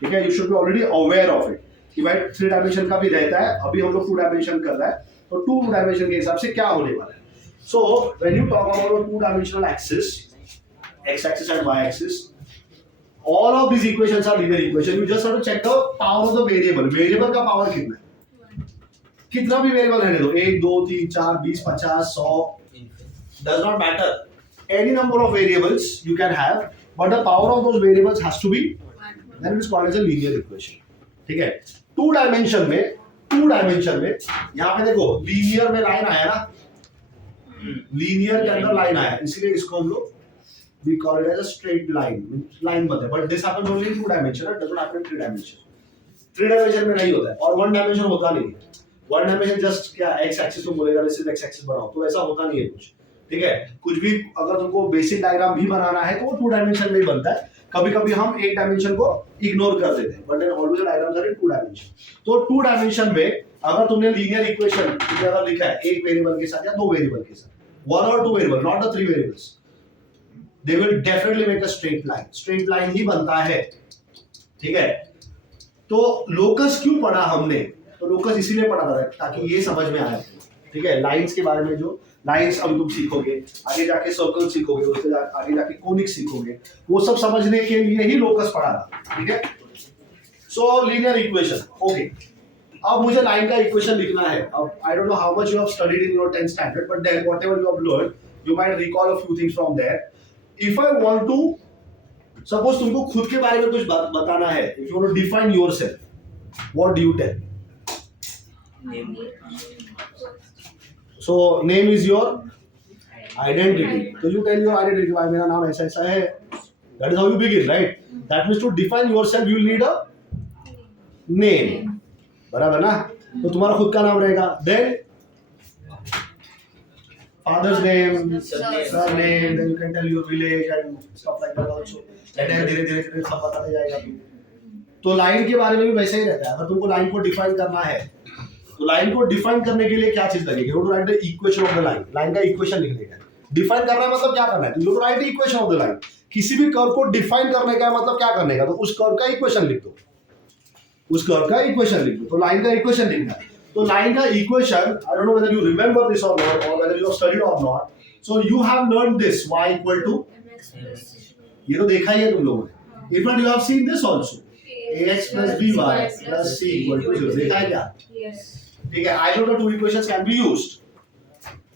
ठीक है, you should be already aware of it कि भाई 3 डायमेंशन का भी रहता है, अभी हम लोग 2 डायमेंशन कर रहा है, तो 2 डायमेंशन के हिसाब से क्या होने वाला है। So when you talk about a 2-dimensional axis, x-axis and y-axis, all of these equations are linear equation. You just have to check the power of the variable. Variable का power कितना है? कितना भी variable रहने दो, 1, 2, 3, 4, 20, 50, 100, does not matter. Any number of variables you can have, but the power of those variables has to be, then it is called as a linear equation. ठीक है, 2 dimension में टू डायमेंशन में यहाँ पे देखो linear में line आया ना, लीनियर के अंदर लाइन आया, इसलिए इसको हम लोग we call it as a straight line बनता है, but this happens only in 2 dimension, it doesn't happen in 3 dimension. 3 dimension में नहीं होता है और 1 dimension होता नहीं है. 1 dimension just क्या x axis को बोलेगा सिर्फ x axis बनाओ, तो ऐसा होता नहीं है कुछ. ठीक है, कुछ भी अगर तुमको बेसिक डायग्राम भी बनाना है तो वो 2 डायमेंशन में ही बनता है. कभी-कभी हम एक डायमेंशन को इग्नोर कर देते हैं, but then always diagrams are in 2 dimension. तो 2 डायमेंशन में अगर तुमने लीनियर इक्वेशन अगर लिखा है एक वेरिएबल के साथ या 2 वेरिएबल के साथ, 1 और 2 variable, not the 3 variables, they will definitely make a straight line. Straight line ही बनता है. ठीक है, तो लोकस क्यों पढ़ा हमने? तो लोकस इसीलिए पढ़ा था ताकि ये समझ में आए. ठीक है, लाइंस के बारे में, जो लाइंस अब तुम सीखोगे, आगे जाके सर्कल सीखोगे, उससे आगे जाके कोनिक सीखोगे, वो सब समझने के लिए ही लोकस पढ़ा था. ठीक है, सो लीनियर इक्वेशन. ओके, अब मुझे लाइन का इक्वेशन लिखना है. अब I don't know how much you have studied in your 10th standard, but then whatever you have learned, you might recall a few things from there. If I want to, suppose तुमको खुद के बारे में कुछ बताना है, if you want to define yourself, what do you tell? So name is your identity. So you tell your identity. भाई मेरा नाम ऐसा ऐसा है. That is how you begin, right? That means to define yourself, you will need a name. बराबर ना? तो तुम्हारा खुद का नाम रहेगा. Then father's name, surname, then you can tell your village and stuff like that also. Then धीरे-धीरे सब बताते जाएगा तू. तो लाइन के बारे में भी वैसे ही रहता है. अगर तुमको लाइन को डिफाइन करना है, तो लाइन को डिफाइन करने के लिए क्या चीज लगेगी? You have to write the equation of the line. Line का इक्वेशन लिखने का. डिफाइन करना मतलब क्या करना है? You have to write the equation of the line. किसी भी कर्व को डिफाइन करने का मतलब क्या करने का? तो उस कर्व का इक्वेशन लिख दो. उस कर्व का इक्वेशन लिख दो. तो लाइन का इक्वेशन लिखना है. तो लाइन का equation, I don't know whether you remember this or not, or whether you have studied or not. So you have learned this, y equal to, ये तो देखा ही है तुम लोगों ने. If not, you have seen this also. ax plus by plus c equal to 0. देखा है क्या? Yes. ठीक है. Either of the two equations can be used.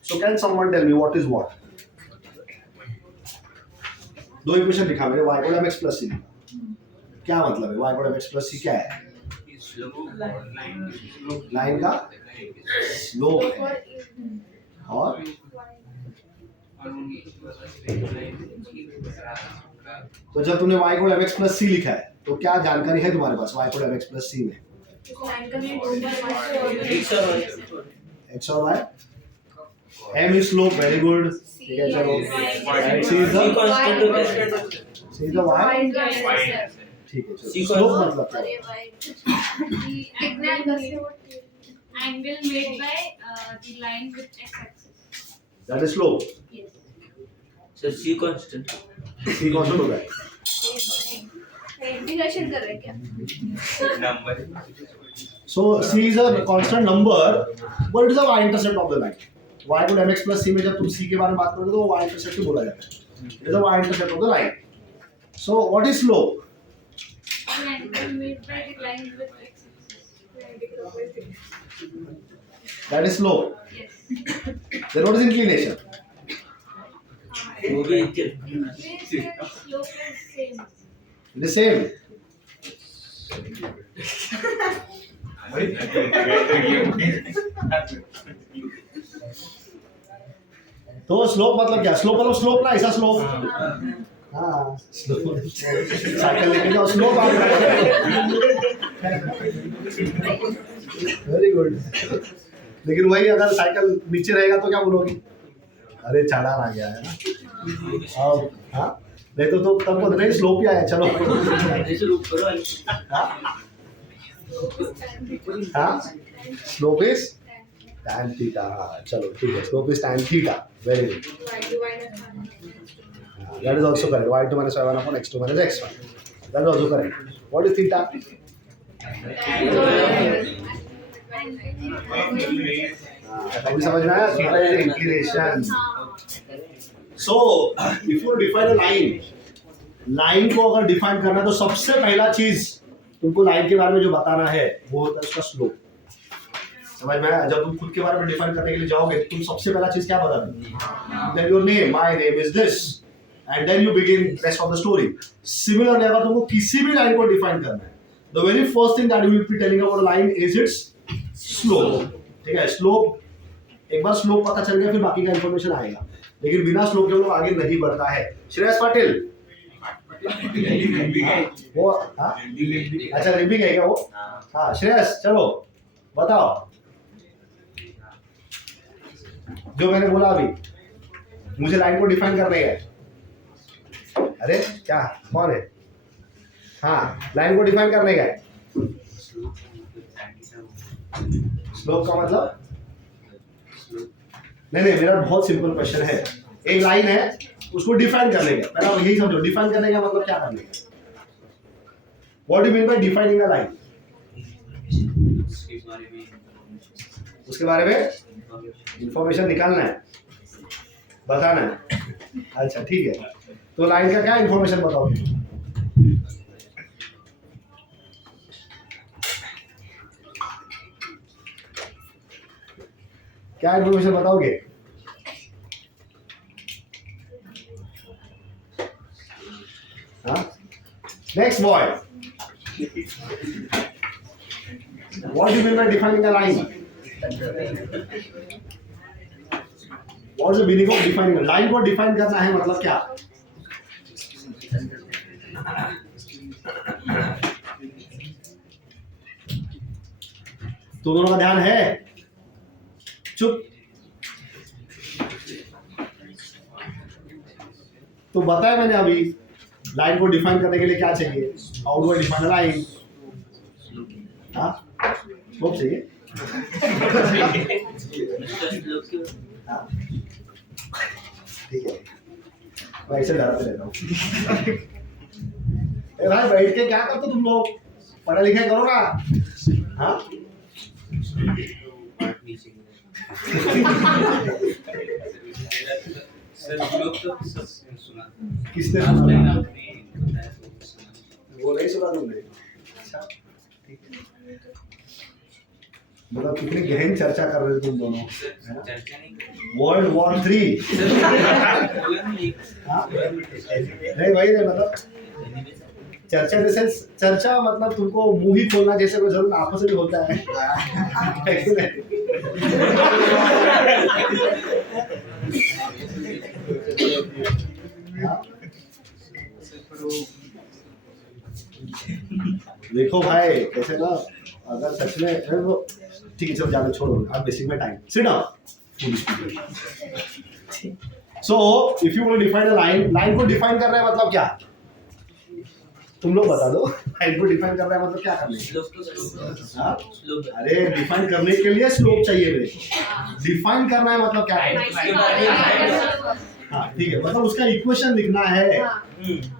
So can someone tell me what is what? दो equation लिखा मैंने, y equal to mx plus c. क्या मतलब है? y equal to mx plus c क्या है? लाइन का स्लोप है. और तो जब तुमने y को mx plus c लिखा है, तो क्या जानकारी है तुम्हारे पास y को mx plus c में? x और y. m is slope, very good. ठीक है, चलो. and c is the y. ठीक है, चलो. स्लोप मतलब क्या है? Angle made by the line with x-axis. That is slope. Yes. So c constant. c constant होगा. Integration कर रहे हैं क्या? So c is a constant number. What is the y-intercept of the line? y को mx plus c में जब तुम c के बारे में बात करोगे तो वो y-intercept ही बोला जाता है. It is the y-intercept of the line. So what is slope? Angle made by the line with x-axis. That is slope. Yes. Then what is inclination? वो भी इतने. Slope is same. It is same. तो slope मतलब क्या? Slope मतलब slope ना, ऐसा slope. हाँ, स्लोप. साइकिल लेके जाओ, स्लोप आ रहा है. Very good. लेकिन वही अगर साइकिल नीचे रहेगा तो क्या बोलोगी? अरे चालान आ गया है ना. अब हाँ, नहीं तो तब को नहीं स्लोप ही आया. चलो. हाँ, स्लोप इज tan theta. चलो ठीक है, slope is tan theta. Very good. That is also correct. y2 minus y1 upon x2 minus x1. That is also correct. What is theta? अभी समझ में आया? Theta is inclination. So, if you define a line, line को अगर define करना है तो सबसे पहला चीज तुमको line के बारे में जो बताना है वो होता है उसका slope. समझ में आया? जब तुम खुद के बारे में डिफाइन करने के लिए जाओगे तो तुम सबसे पहला चीज क्या बताओगे? Then your name, my name is this, and then you begin rest of the story. Similarly, अगर तुमको किसी भी लाइन को डिफाइन करना है, the very first thing that you will be telling about a line is its slope, ठीक है। Slope, एक बार स्लोप पता चल गया फिर बाकी का इंफॉर्मेशन आएगा, लेकिन बिना स्लोप के लोग आगे नहीं बढ़ता है। श्रेयस पाटिल वो, हाँ अच्छा लिंबिक है क्या वो? हाँ श्रेयस चलो बताओ, जो मैंने बोला अभी, मुझे लाइन को डिफाइन करने है। अरे क्या कौन है? हाँ लाइन को डिफाइन करने का है। स्लोप का मतलब नहीं, मेरा बहुत सिंपल क्वेश्चन है। एक लाइन है उसको डिफाइन करने का, पहले आप यही समझो डिफाइन करने का मतलब क्या करने का। What do mean by defining a line? उसके बारे में इंफॉर्मेशन निकालना है, बताना है। अच्छा ठीक है, तो लाइन का क्या इंफॉर्मेशन बताओगे? क्या इंफॉर्मेशन बताओगे? हाँ next boy, what do mean by defining a line? What is the meaning of defining? Line को डिफाइन करना है मतलब क्या? तो दोनों का ध्यान है, चुप। तो बताया मैंने अभी, लाइन को डिफाइन करने के लिए क्या चाहिए? How do I define a line? हाँ स्लोप चाहिए। हाँ ठीक है, मैं ऐसे डराते रहता हूँ। भाई बैठ के क्या करते तुम लोग? पढ़ा लिखा करो ना। हाँ किसने सुना? वो नहीं सुना तुमने? अच्छा ठीक है, मतलब कितनी गहन चर्चा कर रहे हो तुम दोनों, है ना? वर्ल्ड वॉर 3 नहीं भाई, नहीं मतलब चर्चा जैसे चर्चा मतलब तुमको मुंह ही खोलना जैसे कोई जरूर आपस में होता है। देखो भाई कैसे ना, अगर सच में ठीक है चलो ज्यादा छोड़ो, आप बेसिक में time sit down. So if you want to define a line, line को डिफाइन कर रहे हैं मतलब क्या? तुम लोग बता दो, लाइन को डिफाइन कर रहे हैं मतलब क्या करना है? अरे डिफाइन करने के लिए स्लोप चाहिए मेरे को, डिफाइन करना है मतलब क्या है? हाँ ठीक है, मतलब उसका इक्वेशन लिखना है।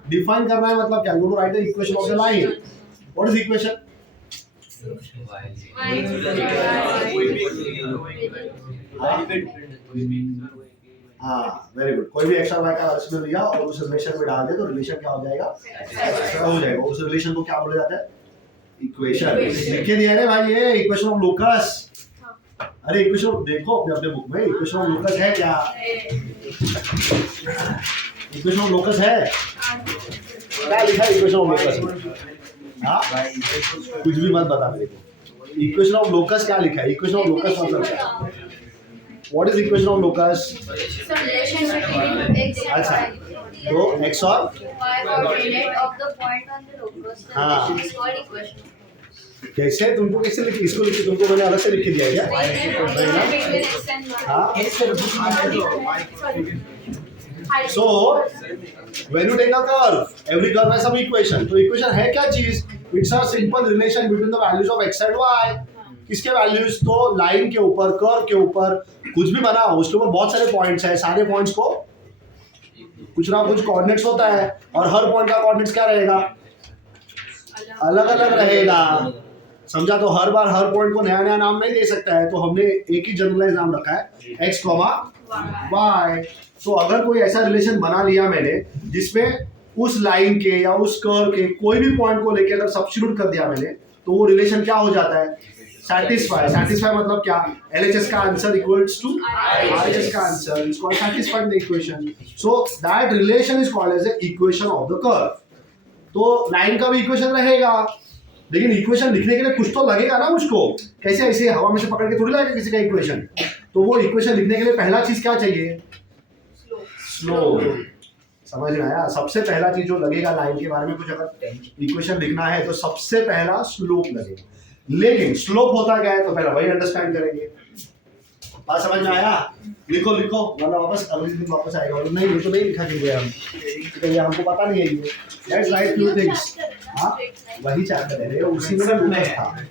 डिफाइन करना है मतलब क्या? You to write the equation of the line. What is equation? हाँ वेरी गुड, कोई भी एक्स और वाई का रिलेशन लिया और उस रिलेशन में डाल दे तो रिलेशन क्या हो जाएगा? ऐसा हो जाएगा। उस रिलेशन को क्या बोला जाता है? इक्वेशन। लिखे दिया है भाई, ये इक्वेशन ऑफ लोकस। अरे इक्वेशन देखो अपने अपने बुक में, इक्वेशन ऑफ लोकस है क्या? इक्वेशन ऑफ लोकस है क्या? लिखा है इक्वेशन ऑफ लोकस? हाँ कुछ भी मत बता मेरे को, इक्वेशन ऑफ लोकस क्या लिखा है? इक्वेशन ऑफ लोकस मतलब क्या? What is equation of locus? अच्छा तो x और coordinate of the point on the locus हाँ। is called equation. कैसे तुमको कैसे लिखी? इसको लिखी तुमको मैंने अलग से लिख दिया क्या? हाँ so when you take a curve, every curve has some equation. तो equation है क्या चीज? It's a simple relation between the values of x and y. किसके वैल्यूज? तो लाइन के ऊपर, कर्व के ऊपर, कुछ भी बनाओ उसके ऊपर बहुत सारे पॉइंट्स हैं, सारे पॉइंट्स को कुछ ना कुछ कोऑर्डिनेट्स होता है और हर पॉइंट का कोऑर्डिनेट्स क्या रहेगा? अलग अलग रहेगा, समझा? तो हर बार हर पॉइंट को नया नया नाम नहीं दे सकता है, तो हमने एक ही जनरलाइज नाम रखा है x, y। तो अगर कोई ऐसा रिलेशन बना लिया मैंने जिसमें उस लाइन के या उस कर्व के कोई भी पॉइंट को लेके अगर सब्स्टिट्यूट कर दिया मैंने, तो वो रिलेशन क्या हो जाता है? सैटिस्फाई। सैटिस्फाई मतलब क्या? LHS का आंसर इक्वल्स टू RHS का answer is called satisfying the equation. So that relation is called as the equation of the curve. तो लाइन का भी इक्वेशन रहेगा, लेकिन इक्वेशन लिखने के लिए कुछ तो लगेगा ना मुझको। कैसे ऐसे हवा में से पकड़ के थोड़ी लगेगा किसी का इक्वेशन। तो वो इक्वेशन लिखने के लिए पहला चीज क्या चाहिए? स्लोप। समझ में आया? सबसे पहला चीज जो लगेगा लाइन के बारे में कुछ अगर इक्वेशन लिखना है तो सबसे पहला स्लोप लगेगा। लेकिन स्लोप होता क्या है तो पहला वही अंडरस्टैंड करेंगे। बात समझ में आया? लिखो लिखो वरना वापस अगले दिन वापस आएगा। और नहीं ये तो नहीं लिखा क्यों हम, तो ये हमको पता नहीं है ये। Let's write few things. हाँ वही चैप्टर है, उसी में लूपस था।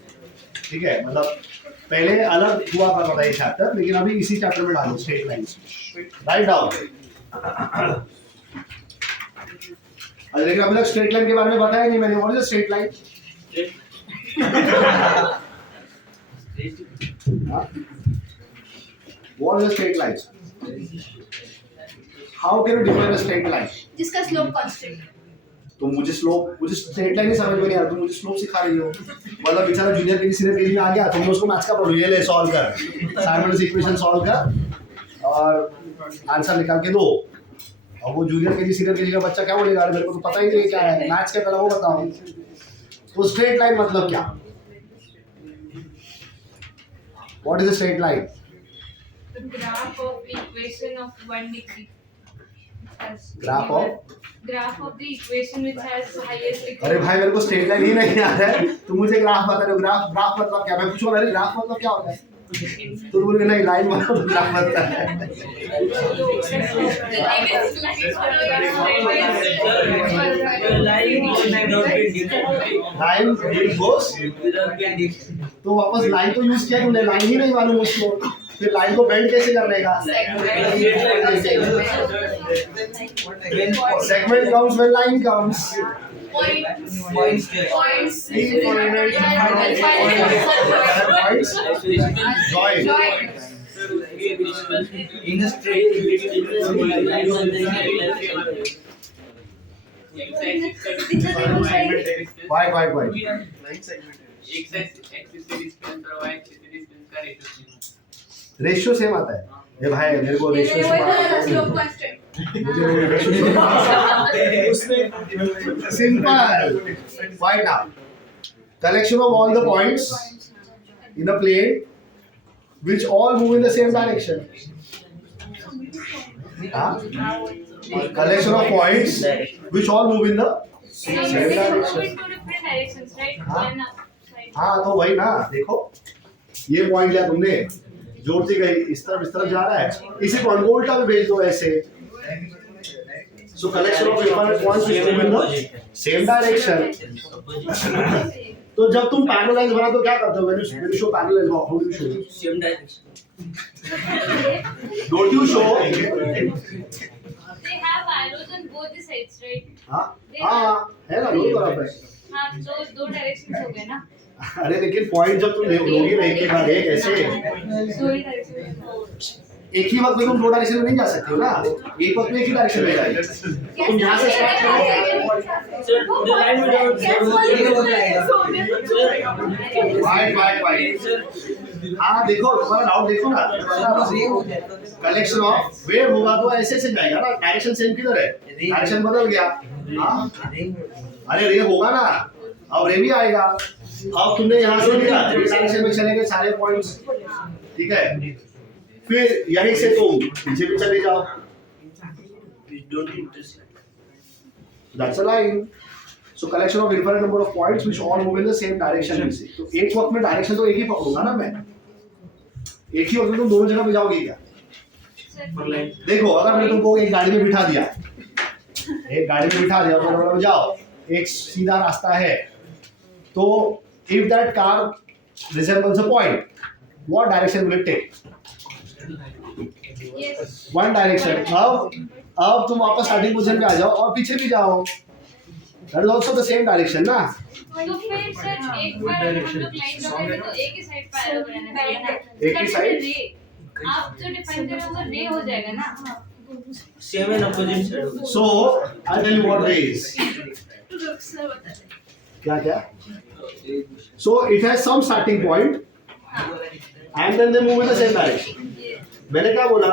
ठीक है, मतलब पहले अलग हुआ करता था ये चैप्टर, लेकिन अभी इसी चैप्टर में डालो स्ट्रेट लाइंस। Write down. लेकिन अभी तक स्ट्रेट लाइन के बारे में बताया नहीं मैंने। What is straight line? What is a straight line? How can you define a straight line? जिसका स्लोप कांस्टेंट। तो मुझे स्ट्रेट लाइन ही समझ में नहीं आ रहा। तुम मुझे स्लोप सिखा रही हो। मतलब बेचारा जूनियर के सीनियर के में आ गया, तुमने उसको मैथ्स का प्रॉब्लम ये ले सॉल्व कर, साइमल्टेनियस इक्वेशन सॉल्व कर और आंसर निकाल के दो। और वो जूनियर के सीनियर के का बच्चा क्या बोलेगा? मेरे को तो पता ही नहीं क्या है मैथ्स के, पहले वो बताओ। तो स्ट्रेट लाइन मतलब क्या? What is a straight line? The graph of equation of 1 degree. Graph of the equation which has highest degree. अरे भाई मेरे को स्ट्रेट लाइन ही नहीं आ रहा है, तुम मुझे ग्राफ बता रहे हो। ग्राफ मतलब क्या? मैं पूछूंगा अरे ग्राफ मतलब क्या होता है? तो बोलोगे नहीं लाइन मतलब ग्राफ बनता है। लाइन तो वापस लाइन तो यूज किया तुमने, लाइन ही नहीं मालूम उसको, फिर लाइन को बेंड कैसे करने का? Segment comes when line comes. Points. Join. In a straight Why? Ratio same आता है। ये भाई मेरे को ratio slope constant. Simple. Find out collection of all the points in a plane which all move in the same direction. Collection of points which all move in the same direction. हाँ तो वही ना, देखो ये point लिया तुमने, जोड़ती गई इस तरफ जा रहा है, इसी पॉइंट को उल्टा भी भेज दो ऐसे। So collection of infinite points which move in the same direction. तो जब तुम पैरेलल लाइंस बनाते हो क्या करते हो? When you show parallel lines, how do you show? same direction. Don't you show? They have arrows on both the sides, right? हाँ है ना, दोनों तरफ है। हाँ, तो दो डायरेक्शंस हो गए ना। अरे लेकिन पॉइंट जब तुम लोगे ना एक के बाद एक ऐसे, दो ही डायरेक्शन। एक ही वक्त में तुम दो डायरेक्शन में नहीं जा सकते हो ना, एक वक्त में एक ही डायरेक्शन में जाएगा। तुम यहाँ से स्टार्ट करो। हाँ देखो तुम्हारा डाउट देखो ना, कलेक्शन ऑफ वेव होगा तो ऐसे से जाएगा ना, डायरेक्शन सेम किधर है? डायरेक्शन बदल गया। अरे रे होगा ना, अब रे भी आएगा। अब तुमने यहाँ से लिया डायरेक्शन में चले गए सारे पॉइंट्स, ठीक है? फिर यहीं से तुम पीछे भी चले जाओ। That's a line. So collection of infinite number of points which all move in the same direction में से। तो एक वक्त में डायरेक्शन तो एक ही पकड़ूंगा ना मैं, एक ही वक्त में तुम दोनों जगह पे जाओगे क्या? देखो अगर मैं तुमको एक गाड़ी में बिठा दिया, तो जाओ, एक सीधा रास्ता है, तो if that car resembles a point, what direction will it take? One direction. अब तुम वापस स्टार्टिंग पोजीशन पे आ जाओ और पीछे भी जाओ, that is also the same direction ना। तो फिर सर एक बार हम लोग लाइन ड्रॉ करें तो एक ही साइड पे एरो बनाना पड़ेगा ना। एक ही साइड? आप जो डिफाइन कर रहे हो वो रे हो जाएगा ना। Same and opposite side. So I'll tell you what ray is. क्या? So it has some starting point and then they move in the same direction. मैंने क्या बोला?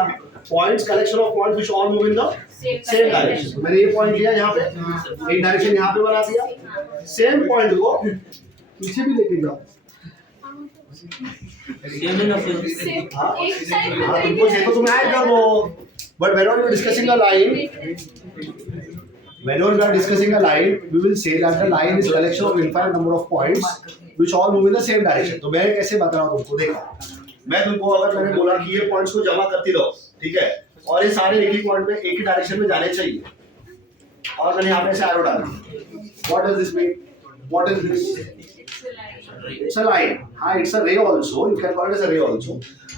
Points, collection of points which all move in the same direction. तो मैंने ये point लिया यहाँ पे, एक डायरेक्शन यहाँ पे बना दिया, सेम पॉइंट को पीछे भी लेके जाओ। सेम इन अपोजिट हाँ एक साइड हाँ, तुमको चाहिए तो तुम ऐड कर दो। But whenever you are discussing a line, whenever we are discussing a line, we will say that the line is collection of infinite number of points which all move in the same direction. तो मैं कैसे बता रहा हूँ तुमको, देखो मैं तुमको अगर मैंने बोला कि ये पॉइंट्स को जमा करती रहो, ठीक है, और ये सारे एक ही पॉइंट में एक ही डायरेक्शन में जाने चाहिए, और मैंने यहाँ पे ऐसे एरो डाला, what does this mean? What is this? It's a line. It's a ray also. You can call it as a ray also.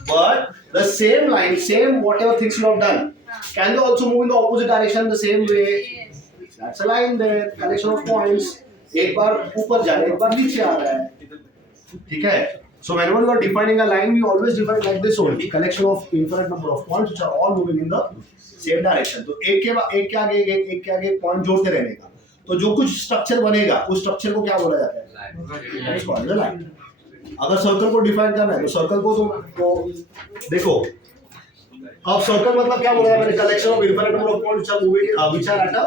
But the same line, same whatever things you have done, can they also move in the opposite direction the same way? That's a line there. Collection of points. एक बार ऊपर जा रहा है, एक बार नीचे आ रहा है, ठीक है? So whenever you are defining a line, we always define like this only. Collection of infinite number of points which are all moving in the same direction. तो एक के आगे एक पॉइंट जोड़ते रहने का, तो जो कुछ स्ट्रक्चर बनेगा उस स्ट्रक्चर को क्या बोला जाता है? लाइन। अगर सर्कल को डिफाइन करना है तो सर्कल को तो देखो, अब सर्कल मतलब क्या बोला मैंने? Collection of infinite number of points are moving which are at a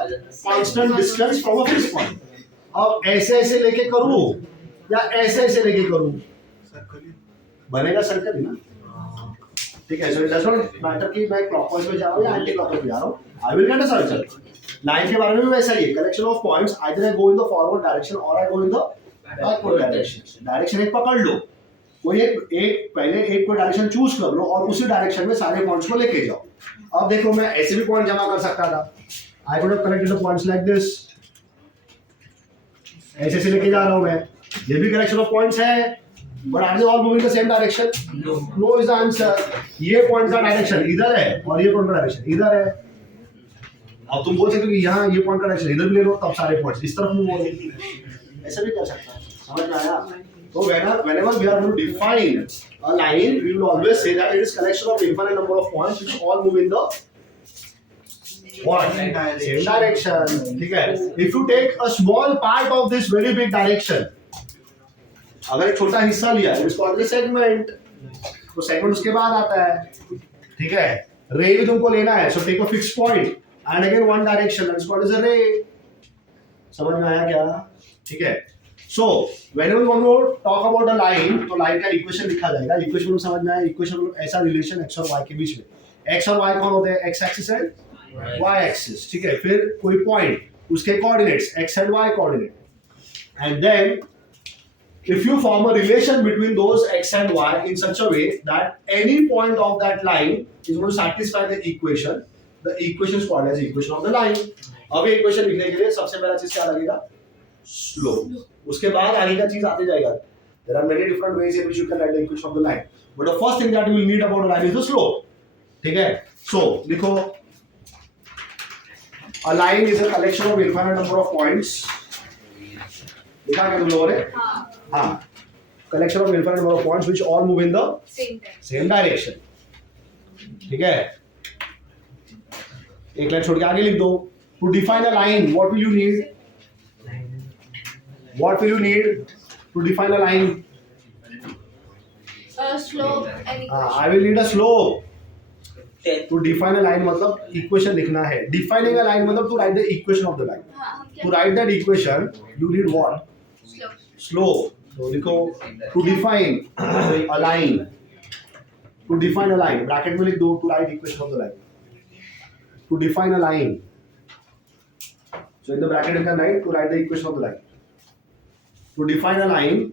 constant distance from a fixed point. अब ऐसे ऐसे लेके करूं या ऐसे ऐसे लेके करूं, बनेगा सर्कल ही ना, ठीक है? So it does not matter कि मैं क्लॉकवाइज में जा रहा हूं या एंटी क्लॉकवाइज में जा रहा हूं, I will get a circle. Line के बारे में भी वैसा ही है, collection of points, either I go in the forward direction और I go in the backward direction. Direction एक पकड़ लो, कोई एक पहले एक को डायरेक्शन चूज कर लो और उसी डायरेक्शन में सारे पॉइंट्स को लेके जाओ। अब देखो मैं ऐसे भी पॉइंट जमा कर सकता था, I could have collected the points like this, ऐसे से लेके जा रहा हूं मैं, ये भी कलेक्शन ऑफ पॉइंट्स है, but are they all moving the same direction? No is the answer. ये पॉइंट का डायरेक्शन इधर है और ये पॉइंट का डायरेक्शन इधर है। अब तुम बोल सकते हो कि यहाँ ये पॉइंट का डायरेक्शन इधर भी ले लो, तब सारे पॉइंट्स इस तरफ मूव हो रहे, ऐसा भी कर सकता है। समझ में आया? So whenever we are going to define a line, we will always say that it is collection of infinite number of points which all move in the what? Same direction. ठीक है? If you take a small part of this very big direction, अगर एक छोटा हिस्सा लिया, it is called a segment. तो segment उसके बाद आता है, ठीक है? Ray भी तुमको लेना है, so take a fixed point and again one direction, that is called as a ray. समझ में आया क्या? ठीक है? So whenever you want to talk about a line, तो line का इक्वेशन लिखा जाएगा। इक्वेशन में समझ में आया? इक्वेशन में ऐसा रिलेशन x और y के बीच में, x और y कौन होते हैं? x axis and y axis, ठीक है? फिर कोई पॉइंट, उसके coordinates x and y coordinate, and then if you form a relation between those x and y in such a way that any point of that line is going to satisfy the equation is called as equation of the line. अब ये equation लिखने के लिए सबसे पहला चीज क्या लगेगा? स्लोप। उसके बाद आगे का चीज आते जाएगा। There are many different ways in which you can write the equation of the line, but the first thing that you will need about a line is the slope. ठीक है? So लिखो, a line is a collection of infinite number of points. लिखा क्या तुम लोगों ने? हाँ, collection of infinite number of points which all move in the same direction. ठीक है? एक लाइन छोड़ के आगे लिख दो। To define a line, what will you need? What will you need to define a line? Slope and equation. I will need a slope. To define a line मतलब equation लिखना है. Defining a line मतलब to write the equation of the line. To write that equation, you need what? Slope. Slope. So लिखो, to define a line. To define a line, bracket में लिख दो, to write equation of the line. To define a line. So in the bracket you can write to write the equation of the line. To define a line,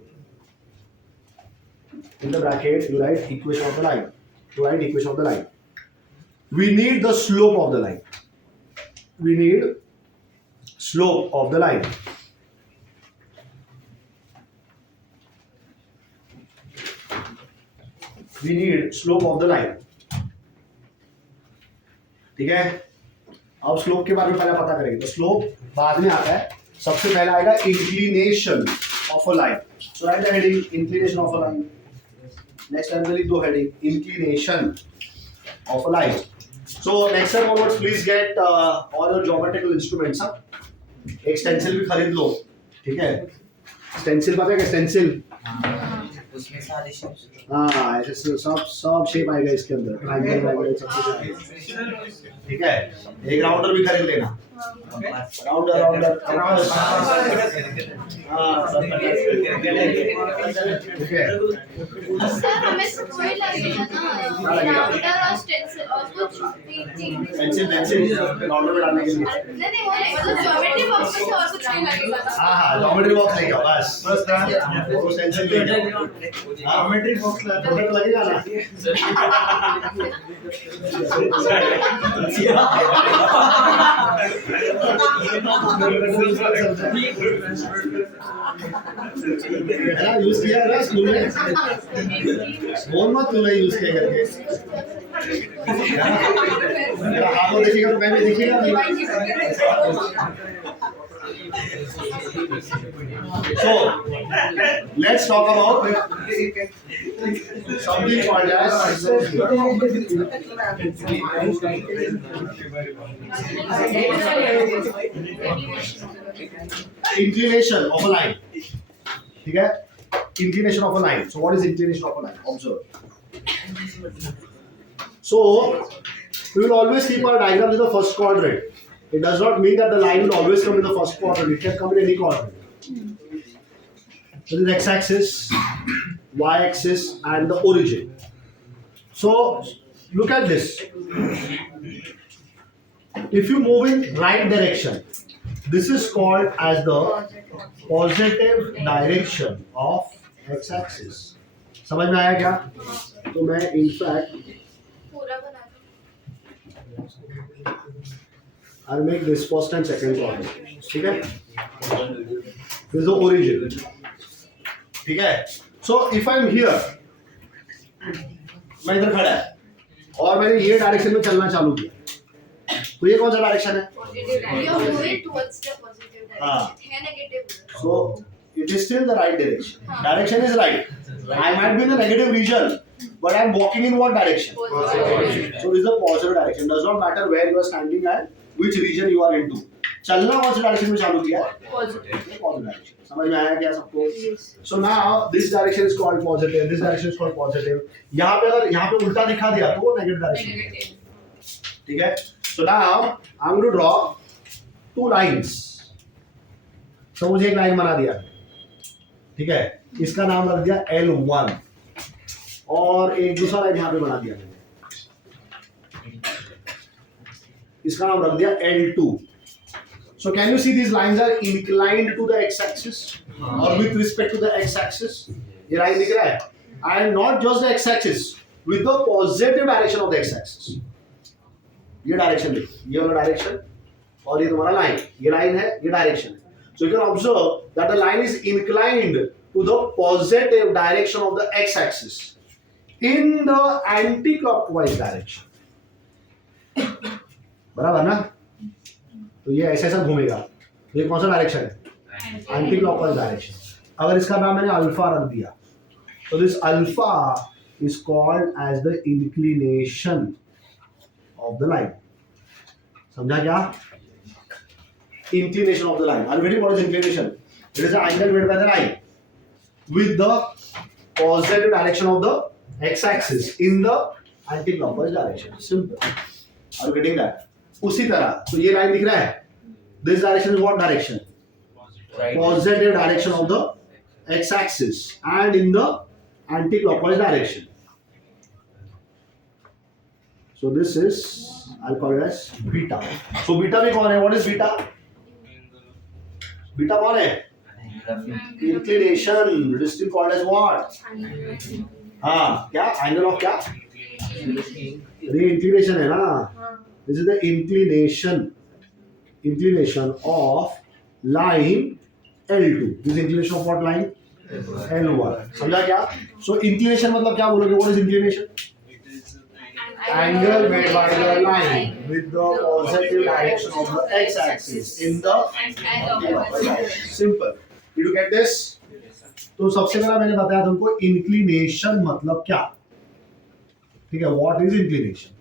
in the bracket you write equation of the line. To write equation of the line, we need the slope of the line. We need slope of the line. We need slope of the line. ठीक है? अब slope के बारे में पहले पता करेंगे। तो स्लोप बाद में आता है, सबसे पहले आएगा inclination of a line. So right the heading inclination of a line. Next time लिख दो heading inclination of a line. So next time onwards please get all your geometrical instruments. एक स्टेंसिल भी खरीद लो, ठीक है? स्टेंसिल पता है क्या? स्टेंसिल उसमें सारे shapes हाँ ऐसे सब शेप आएगा इसके अंदर, ट्रायंगल वगैरह सब कुछ आएगा। ठीक है, एक राउंडर भी खरीद लेना, राउंडर कंपास, हाँ सब ठीक है। सर हमें सब वही लगेगा ना, राउंडर और स्टेंसिल और कुछ पेंटिंग। पेंसिल राउंडर में डालने के लिए। नहीं वो नहीं, मतलब ज्योमेट्री बॉक्स में से और कुछ नहीं लगेगा ना। हाँ ज्योमेट्री बॉक्स लेके आओ बस वो पेंसिल लेके आओ। ज्योमेट्री बॉक्स प्रोडक्ट लगेगा ना। यूज किया है ना स्कूल में, बोल मत तूने यूज किया करके। मेरा हाथों देखिएगा तो पहले दिखेगा नहीं। So let's talk about something called as inclination of a line. ठीक है, inclination of a line. So what is inclination of a line? Observe. So we will always keep our diagram in the first quadrant. It does not mean that the line will always come in the first quadrant. It can come in any quadrant. So this is x-axis, y-axis, and the origin. So look at this. If you move in right direction, this is called as the positive direction of x-axis. समझ में आया क्या? तो मैं in fact पूरा बना दो। I'll make this first and second quadrant. ठीक है? This is the origin. ठीक है? So if I'm here, मैं इधर खड़ा है और मैंने ये डायरेक्शन में चलना चालू किया, तो ये कौन सा डायरेक्शन है? You're moving towards the positive हाँ. direction. है negative. So it is still the right direction. Direction is right. I might be in a negative region, but I'm walking in what direction? Positive. So this is a positive direction. Does not matter where you are standing and which region you are into. चलना कौन सा direction में चालू किया? Positive. Positive direction. समझ में आया क्या सबको? So now this direction is called positive. This direction is called positive. यहाँ पे अगर यहाँ पे उल्टा दिखा दिया तो वो negative direction. ठीक है? So now I'm going to draw two lines. So मुझे एक लाइन बना दिया. ठीक है? इसका नाम रख दिया L1 और एक दूसरा लाइन यहाँ पे बना दिया मैंने. इसका नाम रख दिया L2. So can you see these lines are inclined to the x-axis or with respect to the x-axis? ये लाइन दिख रहा है? And not just the x-axis, with the positive direction of the x-axis. ये direction देखो, ये वाला direction और ये तुम्हारा लाइन. ये लाइन है, ये डायरेक्शन है. So you can observe that the line is inclined to the positive direction of the x-axis in the anti-clockwise direction. बराबर ना? तो ये ऐसे ऐसा घूमेगा. ये कौन सा डायरेक्शन है? Anti clockwise direction. अगर इसका नाम मैंने अल्फा रख दिया, तो this alpha is called as the inclination of the line. समझा क्या? Inclination of the line. Are you ready? What is inclination? It is the angle made by the line with the positive direction of the x-axis in the anti-clockwise direction. Simple. Are you getting that? उसी तरह तो ये line दिख रहा है. This direction is what direction? Positive direction of the x-axis and in the anti-clockwise direction. So this is, I'll call it as beta. So beta भी कौन है? What is beta? Beta कौन है? Inclination. It is still called as what? हाँ क्या? Angle of क्या? ये inclination है ना? This is the inclination of line L2. This is inclination of what line? L1. समझा क्या? So inclination मतलब क्या बोलोगे? What is inclination? Angle made by the line with the positive direction of the x-axis in the simple. Did you get this? तो सबसे पहला मैंने बताया तुमको inclination मतलब क्या? ठीक है? What is inclination?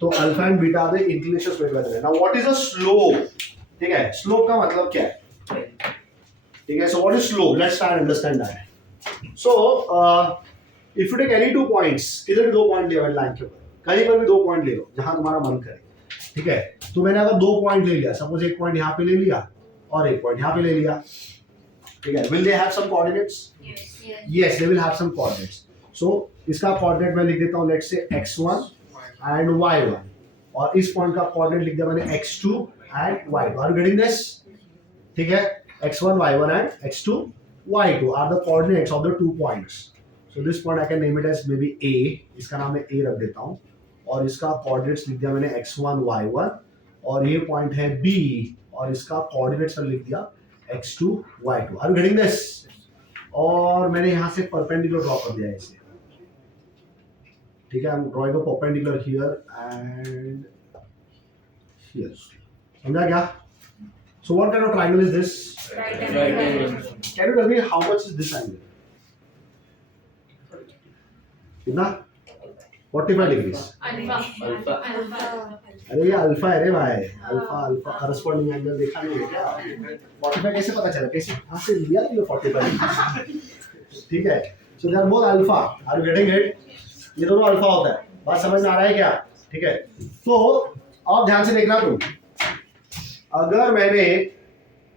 तो अल्फा एंड बीटा में इंक्लिनेशन स्प्रेड करते हैं. Now what is a slope? ठीक है, स्लोप का मतलब क्या है? ठीक है, so what is slope? Let's start understand that. So if you take any 2 points, किधर भी 2 पॉइंट ले मैंने लाइन के ऊपर, कहीं पर भी 2 पॉइंट ले लो जहां तुम्हारा मन करे, ठीक है। तो मैंने अगर 2 पॉइंट ले लिया, सपोज एक पॉइंट यहाँ पे ले लिया और एक पॉइंट यहाँ पे ले लिया, ठीक है। Will they have some coordinates? Yes, they will have some coordinates. So इसका कोऑर्डिनेट मैं लिख देता हूँ, let's say x1 and y1, और इस पॉइंट का कोऑर्डिनेट लिख दिया मैंने x2 and y2। Are you getting this? ठीक है, x1 y1 and x2 y2 are the coordinates of the 2 points. So this point I can name it as maybe a, इसका नाम मैं a रख देता हूँ, और इसका कोऑर्डिनेट्स लिख दिया मैंने x1 y1, और ये पॉइंट है b, और इसका कोऑर्डिनेट्स लिख दिया x2 y2। Are you getting this? और मैंने यहाँ से परपेंडिकुलर ड्रॉ कर दिया है इसे, ठीक है। I am drawing a perpendicular here and here, समझा क्या? So what kind of triangle is this? Right Can you tell me how much is this angle? कितना? 45 degrees. अल्फा अरे ये अल्फा है रे भाई, अल्फा करस्पॉन्डिंग एंगल देखा नहीं है क्या? 45 कैसे पता चला? कैसे कहाँ से लिया तुमने 45? ठीक है, so they are both alpha. Are you getting it? ये दोनों अल्फा होता है, बात समझ में आ रहा है क्या? ठीक है, तो आप ध्यान से देखना तुम, अगर मैंने,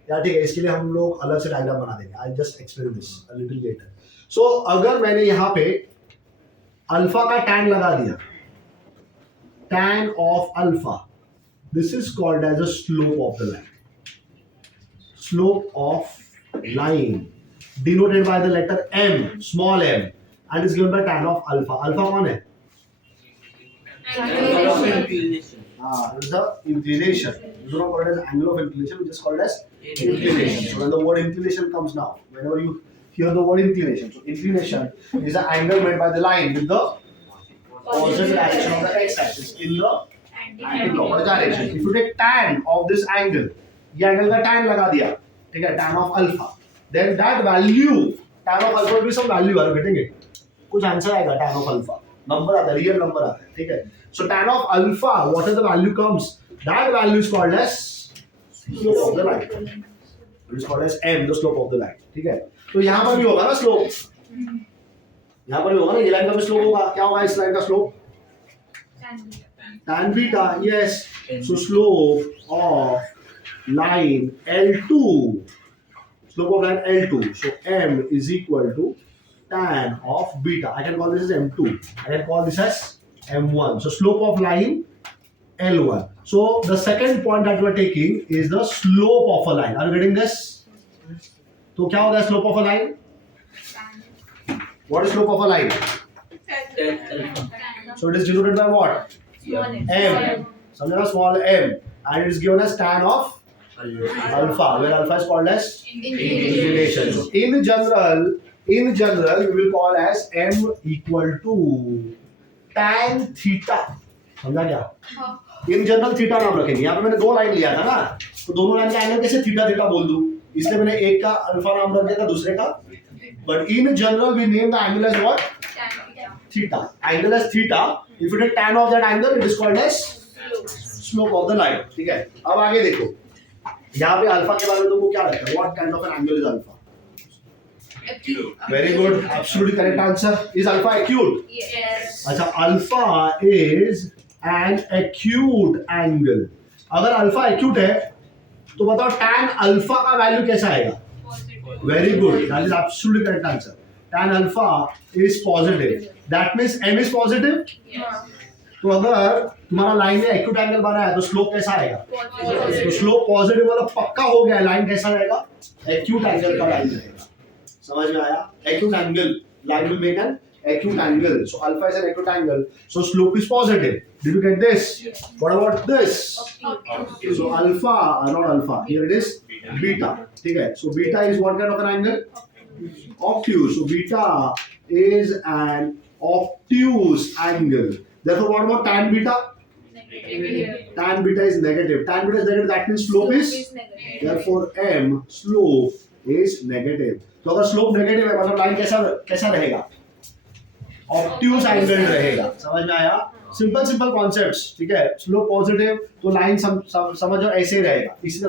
या ठीक है, इसके लिए हम लोग अलग से डायग्राम बना देंगे, I just explain this a little later. So अगर मैंने यहाँ पे अल्फा का टैन लगा दिया, tan of alpha, this is called as a slope of the line, slope of line denoted by the letter m, small m, and is given by tan of alpha. Alpha कौन है? It is the inclination. You do not call it as angle of inclination, we just call it as inclination. So when the word inclination comes now, whenever you hear the word inclination, so inclination is the angle made by the line with the opposite direction of the x-axis in the anti-clockwise direction. If you take tan of this angle, ये angle का tan लगा दिया, ठीक है, tan of alpha, then that value, tan of alpha will be some value, are you getting it? कुछ answer आएगा tan of alpha, number आता है, रियल नंबर आता है, ठीक है। So tan of alpha, what is the value comes? That value is called as slope of the line. It is called as m, the slope of the line. ठीक है, तो यहाँ पर भी होगा ना slope, यहाँ पर भी होगा ना, ये लाइन का भी slope होगा, क्या होगा इस लाइन का slope? Tan beta, yes. So slope of line L2, slope of line L2. So m is equal to tan of beta. I can call this as m2. I can call this as m1. So slope of line L1. So the second point that we are taking is the slope of a line. Are you getting this? तो क्या होगा slope of a line? What is slope of a line? So it is denoted by what? M. समझना, small m, and it is given as tan of alpha, where alpha is called as inclination. So in general, we will call as m equal to tan theta. समझा क्या? In general theta नाम रखेंगे। यहाँ पे मैंने 2 line लिया था ना, तो दोनों लाइन का एंगल कैसे थीटा थीटा बोल दूं, इसलिए मैंने एक का अल्फा नाम रख दिया था, दूसरे का, but in general we name the angle as what? Theta. Angle as theta, if you take tan of that angle, it is called as slope of the line. ठीक है, अब आगे देखो, यहाँ पे अल्फा के बारे में तुमको क्या लगता है? What kind of an angle is alpha? Very good, absolutely correct answer. Is alpha acute? Yes. अच्छा, alpha is an acute angle. अगर alpha acute है, तो बताओ tan alpha का वैल्यू कैसा आएगा? Very good, that is absolutely correct answer. Tan alpha is positive. That means m is positive. तो अगर तुम्हारा लाइन में acute angle बना है, तो स्लोप कैसा आएगा? तो स्लोप पॉजिटिव वाला पक्का हो गया, लाइन कैसा रहेगा? acute angle का लाइन रहेगा। समझ में आया? acute angle, line will make an acute angle. So alpha is an acute angle. So slope is positive. Did you get this? What about this? So alpha, not alpha. Here it is beta. ठीक है? So beta is what kind of an angle? Obtuse. So beta is an obtuse angle. Therefore, what about tan beta? Tan beta is negative. Tan beta is negative. That means slope is. Therefore, m slope is negative. तो अगर slope negative है, मतलब line कैसा रहेगा? Obtuse angle रहेगा। समझ में आया? सिंपल कॉन्सेप्ट्स, ठीक है। स्लोप पॉजिटिव तो लाइन समझो ऐसे ही रहेगा, इसी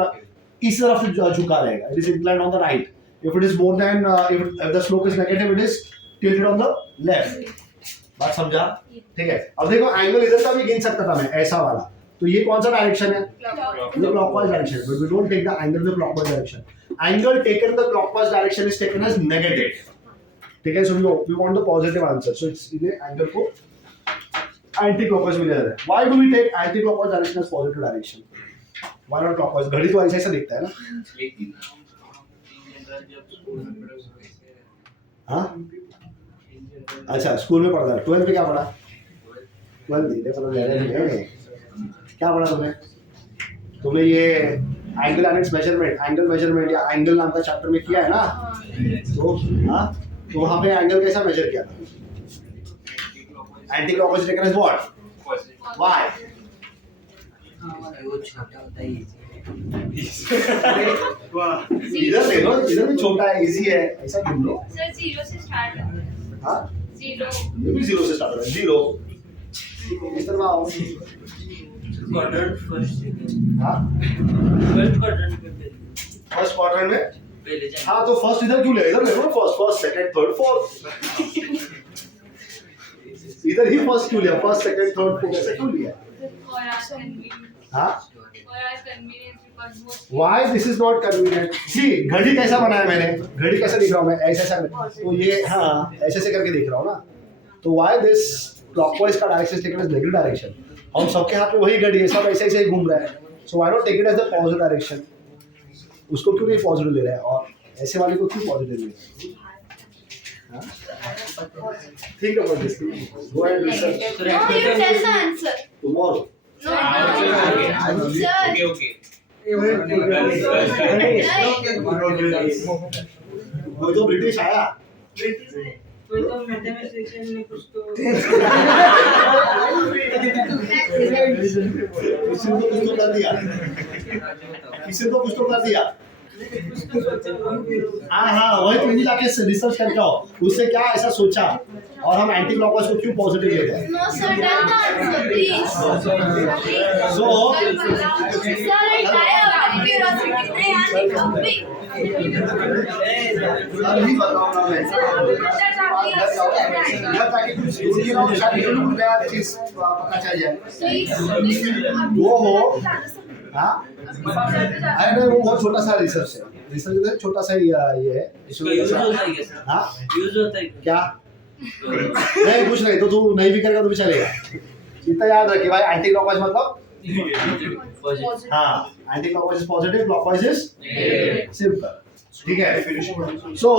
तरफ झुका रहेगा। It is inclined on the right, If it is more than if the slope is negative, it is tilted on the left. बात समझा? ठीक है. अब देखो एंगल इधर का भी गिन सकता था मैं ऐसा वाला. तो ये कौन सा डायरेक्शन है? ये clockwise direction. But we don't take the angle in the clockwise direction. Angle taken in the clockwise direction is taken as negative. ठीक है. So we want the positive answer. So इसलिए angle को anti-clockwise में ले जाते हैं. Why do we take anti-clockwise direction as positive direction? Why not clockwise? घड़ी तो ऐसा दिखता है ना? हाँ? अच्छा स्कूल में पढ़ा था. 12th में क्या पढ़ा? 12th नहीं देखो क्या पढ़ा तुमने? तुमने ये angle and it's measurement, angle measurement या एंगल नाम का चैप्टर में किया है ना? तो हाँ, तो वहाँ पे एंगल कैसा मेजर किया था? Anti clockwise taken as what? Why? वो छोटा होता है इधर ले लो, इधर भी छोटा है, इजी है, ऐसा ढूंढ लो. सर 0 से स्टार्ट है. हाँ? 0. ये भी 0 से स्टार्ट हो रहा है. 0 इस तरह आओ. क्वाड्रेंट फर्स्ट हाँ? फर्स्ट क्वाड्रेंट पे पहले फर्स्ट क्वाड्रेंट में? पहले जाए. हाँ तो फर्स्ट इधर क्यों ले? इधर ले लो फर्स्ट सेकंड थर्ड फोर्थ. इधर ही फर्स्ट क्यों लिया? फर्स्ट सेकंड थर्ड फोर्थ ऐसे क्यों लिया? For our convenience. हाँ? For our convenience because both. Why this is not convenient? See, घड़ी कैसा बनाया मैंने? घड़ी कैसा दिख रहा हूँ मैं? ऐसे ऐसा. तो ये हाँ ऐसे ऐसे करके दिख रहा हूँ ना. तो why this clockwise का direction is taken as negative direction? हम सबके हाथ में वही घड़ी है, सब ऐसे ऐसे ही घूम रहा है. So why not take it as the positive direction? उसको क्यों नहीं पॉजिटिव ले रहा है और ऐसे वाले को क्यों पॉजिटिव ले रहा है? Think about this. Go and research. No, you tell the answer. Tomorrow. No, sir. Okay. वो तो ब्रिटिश आया. कोई तो मैथमेटिशियन ने कुछ तो किसी ने तो कुछ तो कर दिया. किसी तो कुछ तो कर दिया. हाँ वही तुम भी जाके रिसर्च करके आओ. उससे क्या ऐसा सोचा और हम एंटी क्लॉकवाइज को क्यों पॉजिटिव ले रहे हैं? No, sir, tell the answer, please. So Sir, I die of curiosity. नहीं आने का भी. नहीं बताऊंगा मैं. यह ताकि कुछ दूसरी ना शायद जरूर नया चीज पता चल जाए. Please. वो हो हाँ. अरे नहीं वो बहुत छोटा सा रिसर्च है. रिसर्च में छोटा सा ये है. इसका यूज होता है क्या? हाँ यूज होता है क्या? नहीं कुछ नहीं. तो तू नहीं भी करेगा तो भी चलेगा. इतना याद रखिए भाई. एंटी क्लॉकवाइज मतलब पॉजिटिव. हाँ anti clockwise is positive, clockwise is simple. ठीक है. सो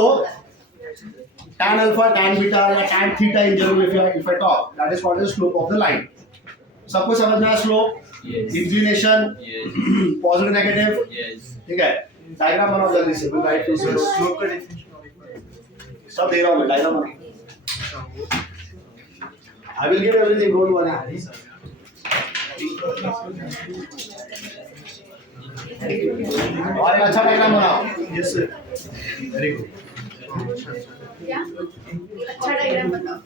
tan alpha, tan beta या tan theta in general if I talk, that is called the slope of the line. सबको समझ में आया slope, inclination, positive negative. ठीक है. डायग्राम बनाओ जल्दी से. राइट टू slope का definition सब दे रहा हूँ मैं. डायग्राम बनाओ. I will give everything. Don't worry. और एक अच्छा डायग्राम बनाओ. Yes sir. Very good. क्या? अच्छा डायग्राम बताओ.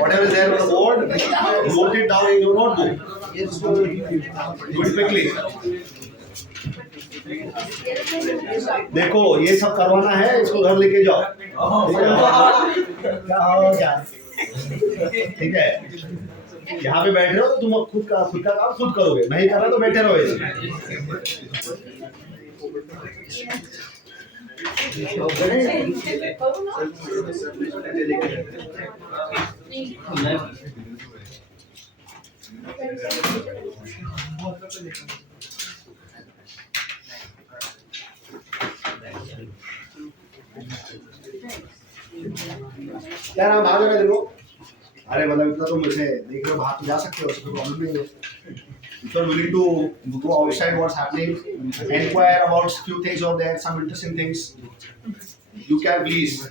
Whatever is there on the board, note it down in your notebook. Do it quickly. देखो ये सब करवाना है. इसको घर लेके जाओ. ठीक है. यहाँ पे बैठ रहे हो तो तुम खुद का काम खुद करोगे. नहीं कर रहे तो बैठे रहो ऐसे. क्या नाम भाग रहे देखो. अरे मतलब इतना तो मुझे देख रहे हो. भाग तो जा सकते हो. उसको प्रॉब्लम नहीं है. If you are willing to go outside what's happening, inquire about few things out there, some interesting things, you can please.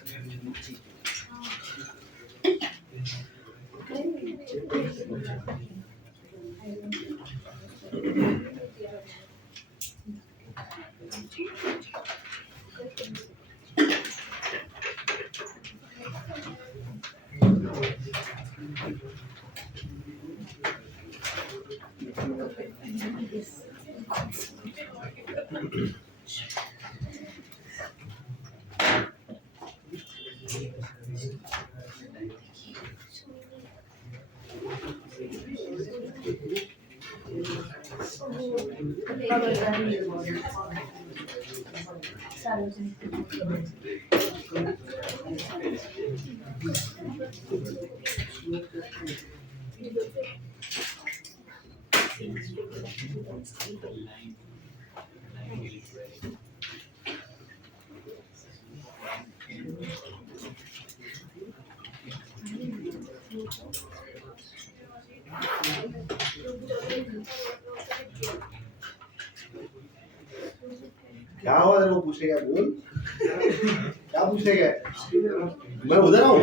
क्या हुआ तेरे को पूछेगा बोल क्या पूछेगा मैं उधर आऊँ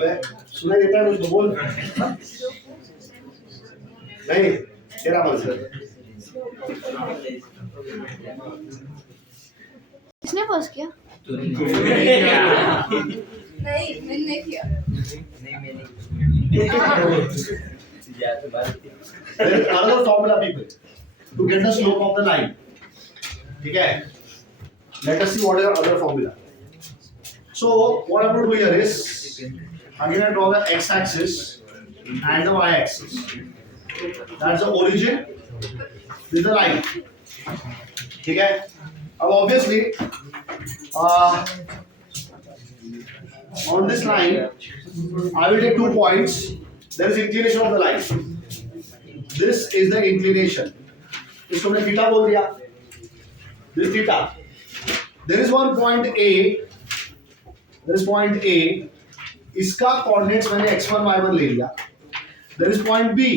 मैं सुनाई देता है मुझको बोल नहीं तेरा मन से किसने पास किया नहीं मैंने किया there is another formula people to get the slope of the line ठीक है let us see what is the other formula so what I'm going to do here is again I draw the x axis and the y axis that's the origin with the line ठीक है अब obviously on this line I will take 2 points there is inclination of the line this is the inclination इसको मैंने theta बोल दिया this is theta there is one point A there is point A इसका coordinates मैंने x1 y1 ले लिया there is point B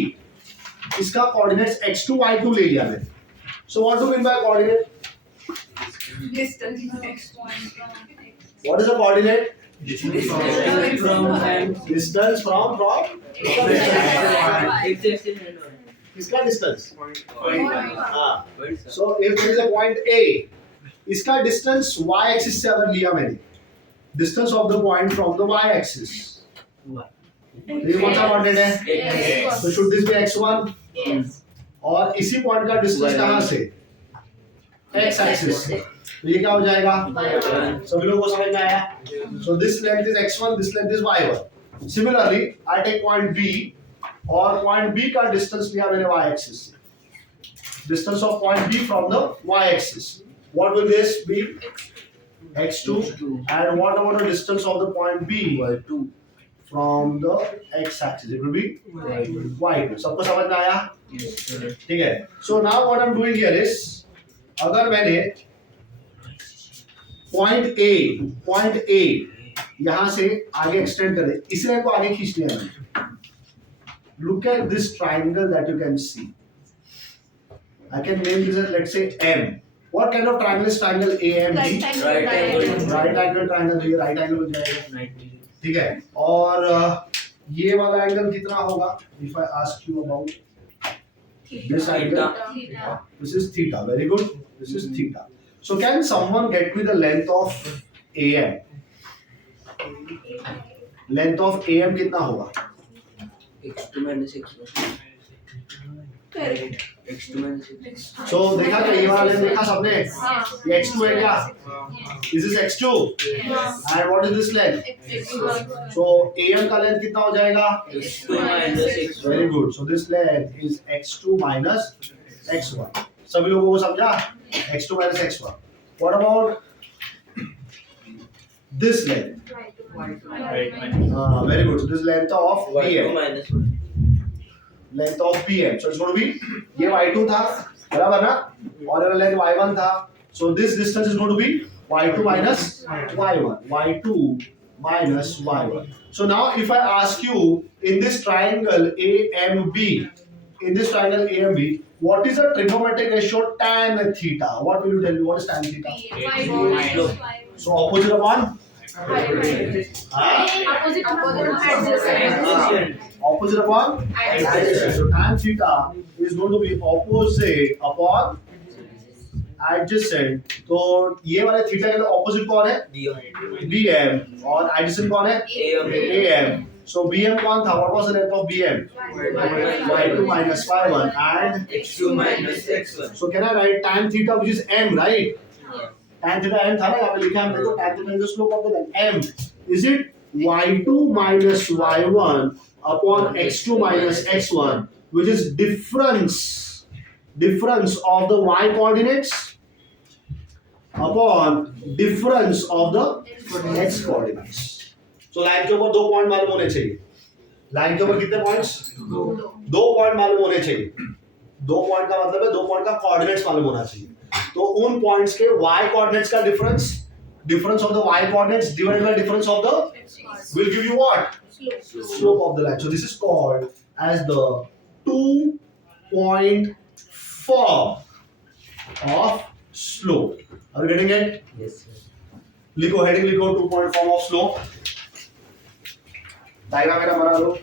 इसका coordinates x2 y2 ले लिया मैंने so what do you mean by coordinate distance what is the coordinate Distance from and distance from x-axis इसका distance हाँ and so if there is a point A इसका distance y axis से अगर लिया मैंने distance of the point from the y axis ये कौन सा coordinate है so should this be x1 yes और इसी point का distance कहाँ से x axis से तो ये क्या हो जाएगा सभी लोगों को समझ में आया so this length is x1 this length is y1 similarly I take point B और point B का distance लिया मैंने y axis से distance of point B from the y axis what will this be x2 and what about the distance of the point B y2 from the x axis it will be y2 सबको समझ में आया ठीक है so now what I'm doing here is अगर मैंने point A यहां से आगे एक्सटेंड कर दे इस लाइन को आगे खींच लिया मैंने look at this triangle that you can see I can name this let's say M what kind of triangle is triangle AMD right angle triangle तो ये राइट एंगल हो जाएगा ठीक है और ये वाला एंगल कितना होगा if I ask you about this angle this is theta very good this is theta so can someone get me the length of AM length of AM कितना होगा x2 minus x1 x2 minus x1 so देखा क्या ये वाला length देखा सबने ये x2 है क्या this is x2 and what is this length so AM का लेंथ कितना हो जाएगा x2 minus x1 very good so this length is x2 minus x1 सभी लोगों को समझा x2 minus x1 what about this length very good so this length of y2 BM minus length of BM so it's going to be ये y2 था बराबर ना और ये length y1 था so this distance is going to be y2 minus y1 minus y1 so now if I ask you in this triangle AMB what is the trigonometric ratio tan theta what will you tell me what is tan theta so opposite upon opposite upon adjacent so tan theta is going to be opposite upon adjacent तो ये वाला theta के opposite कौन है BM और adjacent कौन है AM so BM कौन था what was the length of BM y2 minus y1 and x2 minus x1 so can I write tan theta which is m right tan theta m था ना यहाँ पे लिखा है हमने तो tan theta is the slope of the line m is it y2 minus y1 upon x2 minus x1 which is difference of the y coordinates upon difference of the x coordinates. So line के ऊपर 2 point मालूम होने चाहिए। Line के ऊपर कितने points? 2 point मालूम होने चाहिए। 2 पॉइंट का मतलब है 2 पॉइंट का कोऑर्डिनेट्स मालूम होना चाहिए। तो उन पॉइंट्स के y कोऑर्डिनेट्स का difference of the y coordinates divided by difference of the will give you what? Slope of the line. So this is called as the 2-point form of slope. Are you getting it? Yes, sir. लिखो, heading लिखो, 2-point form of slope. Diagram मेरा बना दो।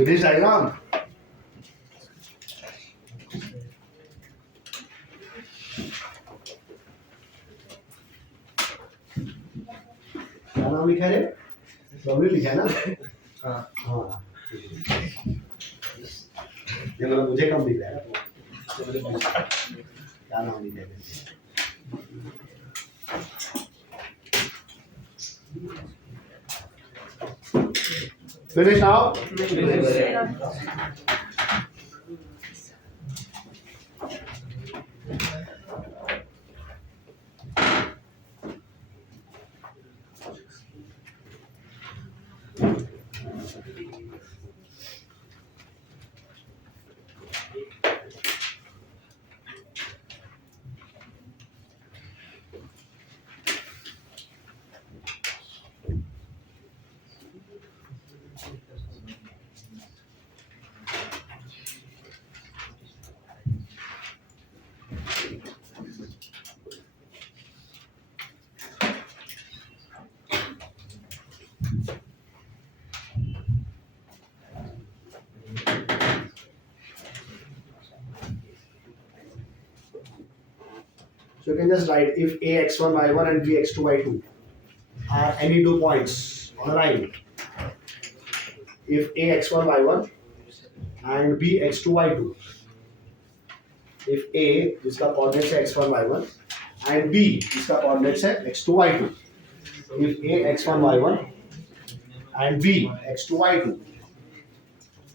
This diagram. क्या नाम लिखा है? W लिखा है ना? हाँ। ये मतलब मुझे कम दिख रहा है ना? क्या नाम लिखा है? Finish now. So you can just write if ax1 y1 and bx2 y2 are any 2 points on a line. If ax1 y1 and bx2 y2, if a जिसका coordinates है x1 y1 and b जिसका coordinates है x2 y2, if a x1 y1 and b x2 y2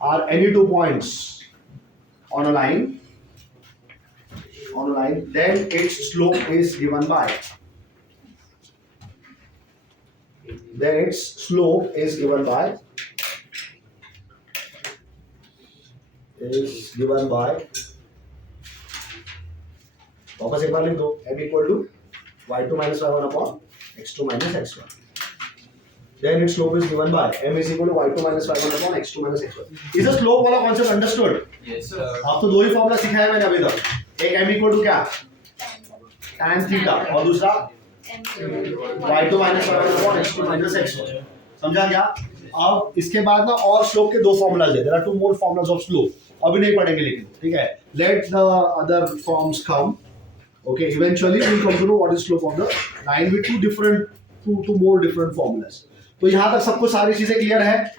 are any 2 points on a line, then its slope is given by वापस एक बार लिख दो, m equal to y2 minus y1 upon x2 minus x1. Then its slope is given by m is equal to y2 minus y1 upon x2 minus x1. इस slope वाला concept understood? Yes, sir. आप तो 2 ही formula सिखाया मैंने अभी तक। एक m equal to क्या? tan थीटा और दूसरा y2 minus y1 upon x2 minus x1. समझा क्या? अब इसके बाद ना और स्लोप के 2 फॉर्मूलाज है। There are 2 more formulas of slope. अभी नहीं पढ़ेंगे लेकिन, ठीक है? Let the other forms come. Okay, eventually we will come to know what is slope of the line with two more different formulas. तो यहाँ तक सबको सारी चीजें क्लियर है?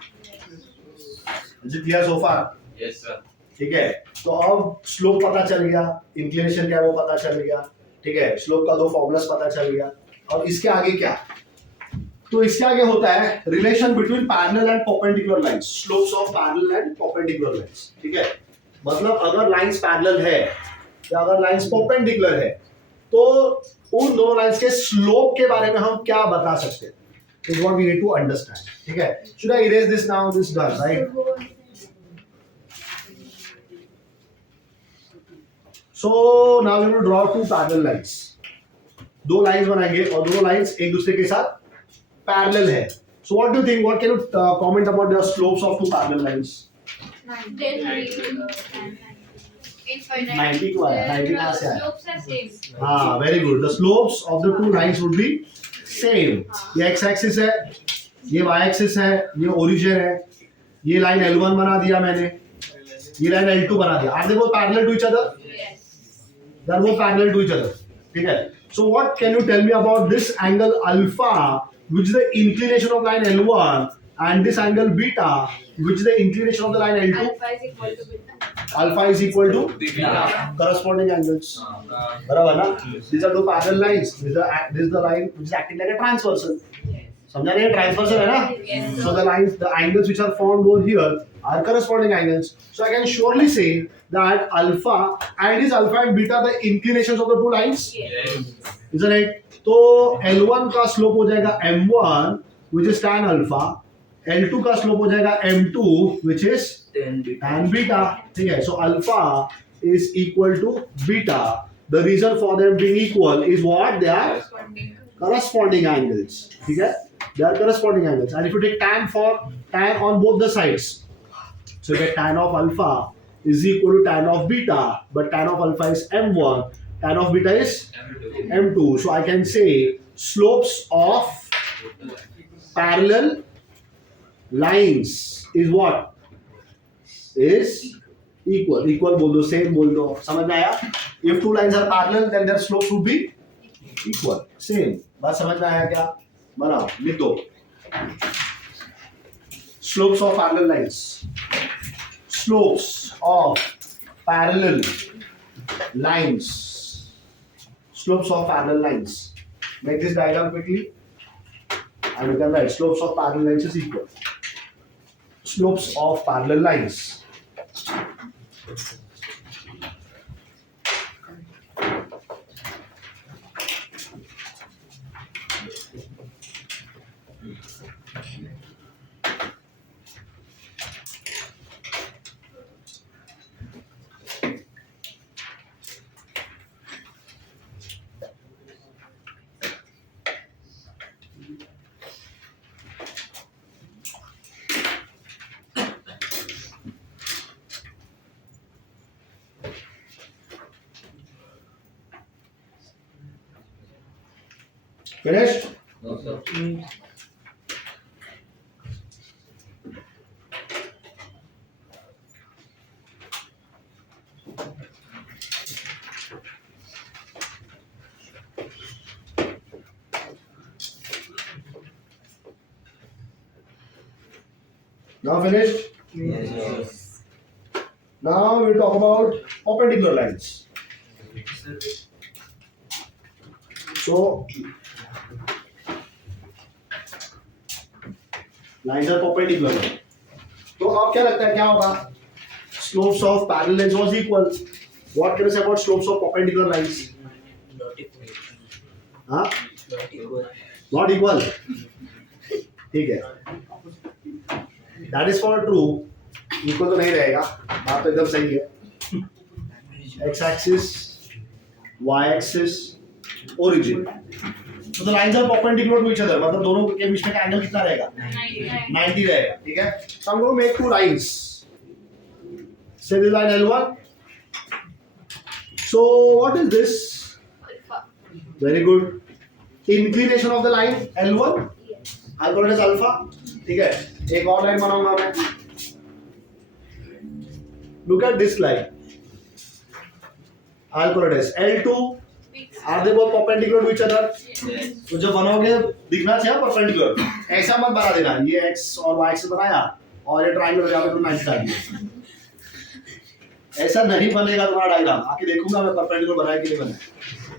Is it clear so far? Yes, sir. ठीक है, तो अब स्लोप पता चल गया, इंक्लिनेशन क्या है वो पता चल गया, ठीक है, स्लोप का 2 फॉर्मूलास पता चल गया। और इसके आगे क्या? तो इसके आगे होता है relation between parallel and perpendicular lines, slopes of parallel and perpendicular lines. ठीक है, मतलब अगर लाइंस पैरेलल है या अगर लाइंस परपेंडिकुलर है तो उन दोनों लाइंस के स्लोप के बारे में हम क्या बता सकते हैं, is what we need to understand. ठीक है, should I erase this now, this done, right? So now we will draw 2 parallel lines. 2 lines बनाएंगे और 2 lines एक दूसरे के साथ parallel है. So what do you think? What can you comment about the slopes of 2 parallel lines? 90 क्यों आया? 90 कहाँ से आया? Slopes are same. हाँ, very good. The slopes of the 2 lines would be same. ये x axis है, ये y axis है, ये origin है, ये line L1 बना दिया मैंने, ये line L2 बना दिया. Are they both parallel to each other? Yes. they are both parallel to each other. ठीक है? So what can you tell me about this angle alpha, which is the inclination of line L1, and this angle beta, which is the inclination of the line L2? Alpha is equal to beta. Alpha is equal to Beta. corresponding angles. बराबर ना? These are two parallel lines. This is the line which is acting like a transversal. समझा रहे हैं? Transversal है ना? So the angles which are formed over here are corresponding angles. So I can surely say that alpha and beta the inclinations of the two lines, isn't it? तो L1 का slope हो जाएगा M1, which is tan alpha. L2 का slope हो जाएगा M2, which is tan beta. ठीक है? So alpha is equal to beta. The reason for them being equal is what? They are corresponding angles. ठीक है? They are corresponding angles. And if you take tan on both the sides, so you get tan of alpha is equal to tan of beta, but tan of alpha is M1, tan of beta is M2. So I can say slopes of parallel lines is what? Is equal. Equal बोल दो, same बोल दो. समझ में आया? If two lines are parallel, then their slopes would be equal, same. बात समझ में आया क्या? बनाओ, लिख दो. Slopes of parallel lines. Slopes of parallel lines. Slopes of parallel lines. Make this diagram quickly. And you can write slopes of parallel lines is equal. Slopes of parallel lines. Finished? No, sir. Now finished? Yes. Now we talk about perpendicular lines. So lines are perpendicular. तो अब क्या लगता है क्या होगा? Slopes of parallel lines was equal. What can you say about slopes of perpendicular lines? Not equal. हाँ? Not equal. Not equal. ठीक है. That is for true. Equal तो नहीं रहेगा. बात तो एकदम सही है. X axis, Y axis, origin. So the lines are perpendicular to each other. मतलब दोनों के बीच में का एंगल कितना रहेगा? 90 रहेगा. ठीक है? So I'm going to make two lines. Say this line L1. So what is this? Alpha. Very good. Inclination of the line L1. I'll call it as alpha. ठीक है? एक और लाइन बनाऊंगा मैं. Look at this line. I'll call it as L2. Are they both perpendicular to each other? तो जब बनोगे दिखना चाहिए परपेंडिकुलर. ऐसा मत बना देना. ये x और y से बनाया और ये ट्रायंगल जहाँ पे तुमने 90 डाल दिया. ऐसा नहीं बनेगा तुम्हारा डायग्राम. आके देखूंगा मैं परपेंडिकुलर बनाया कि नहीं बनाया.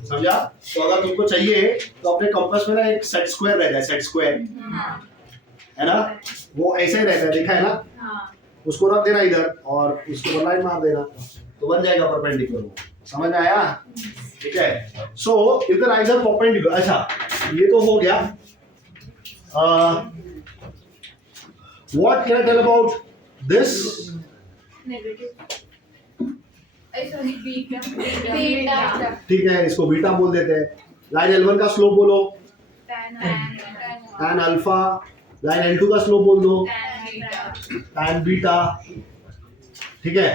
समझा? तो अगर तुमको चाहिए तो अपने कंपास में ना एक सेट स्क्वायर रहता है. सेट स्क्वायर है ना? वो ऐसे ही रहता है. दिखा है ना? उसको रख देना इधर और उसको लाइन मार देना तो बन जाएगा परपेंडिकुलर. समझ में आया? ठीक है. So if the lines are perpendicular. अच्छा ये तो हो गया. What can I tell about this? Sorry, beta. Beta. ठीक है, इसको बीटा बोल देते हैं. लाइन L1 का स्लोप बोलो tan अल्फा. लाइन L2 का स्लोप बोल दो tan बीटा. ठीक है?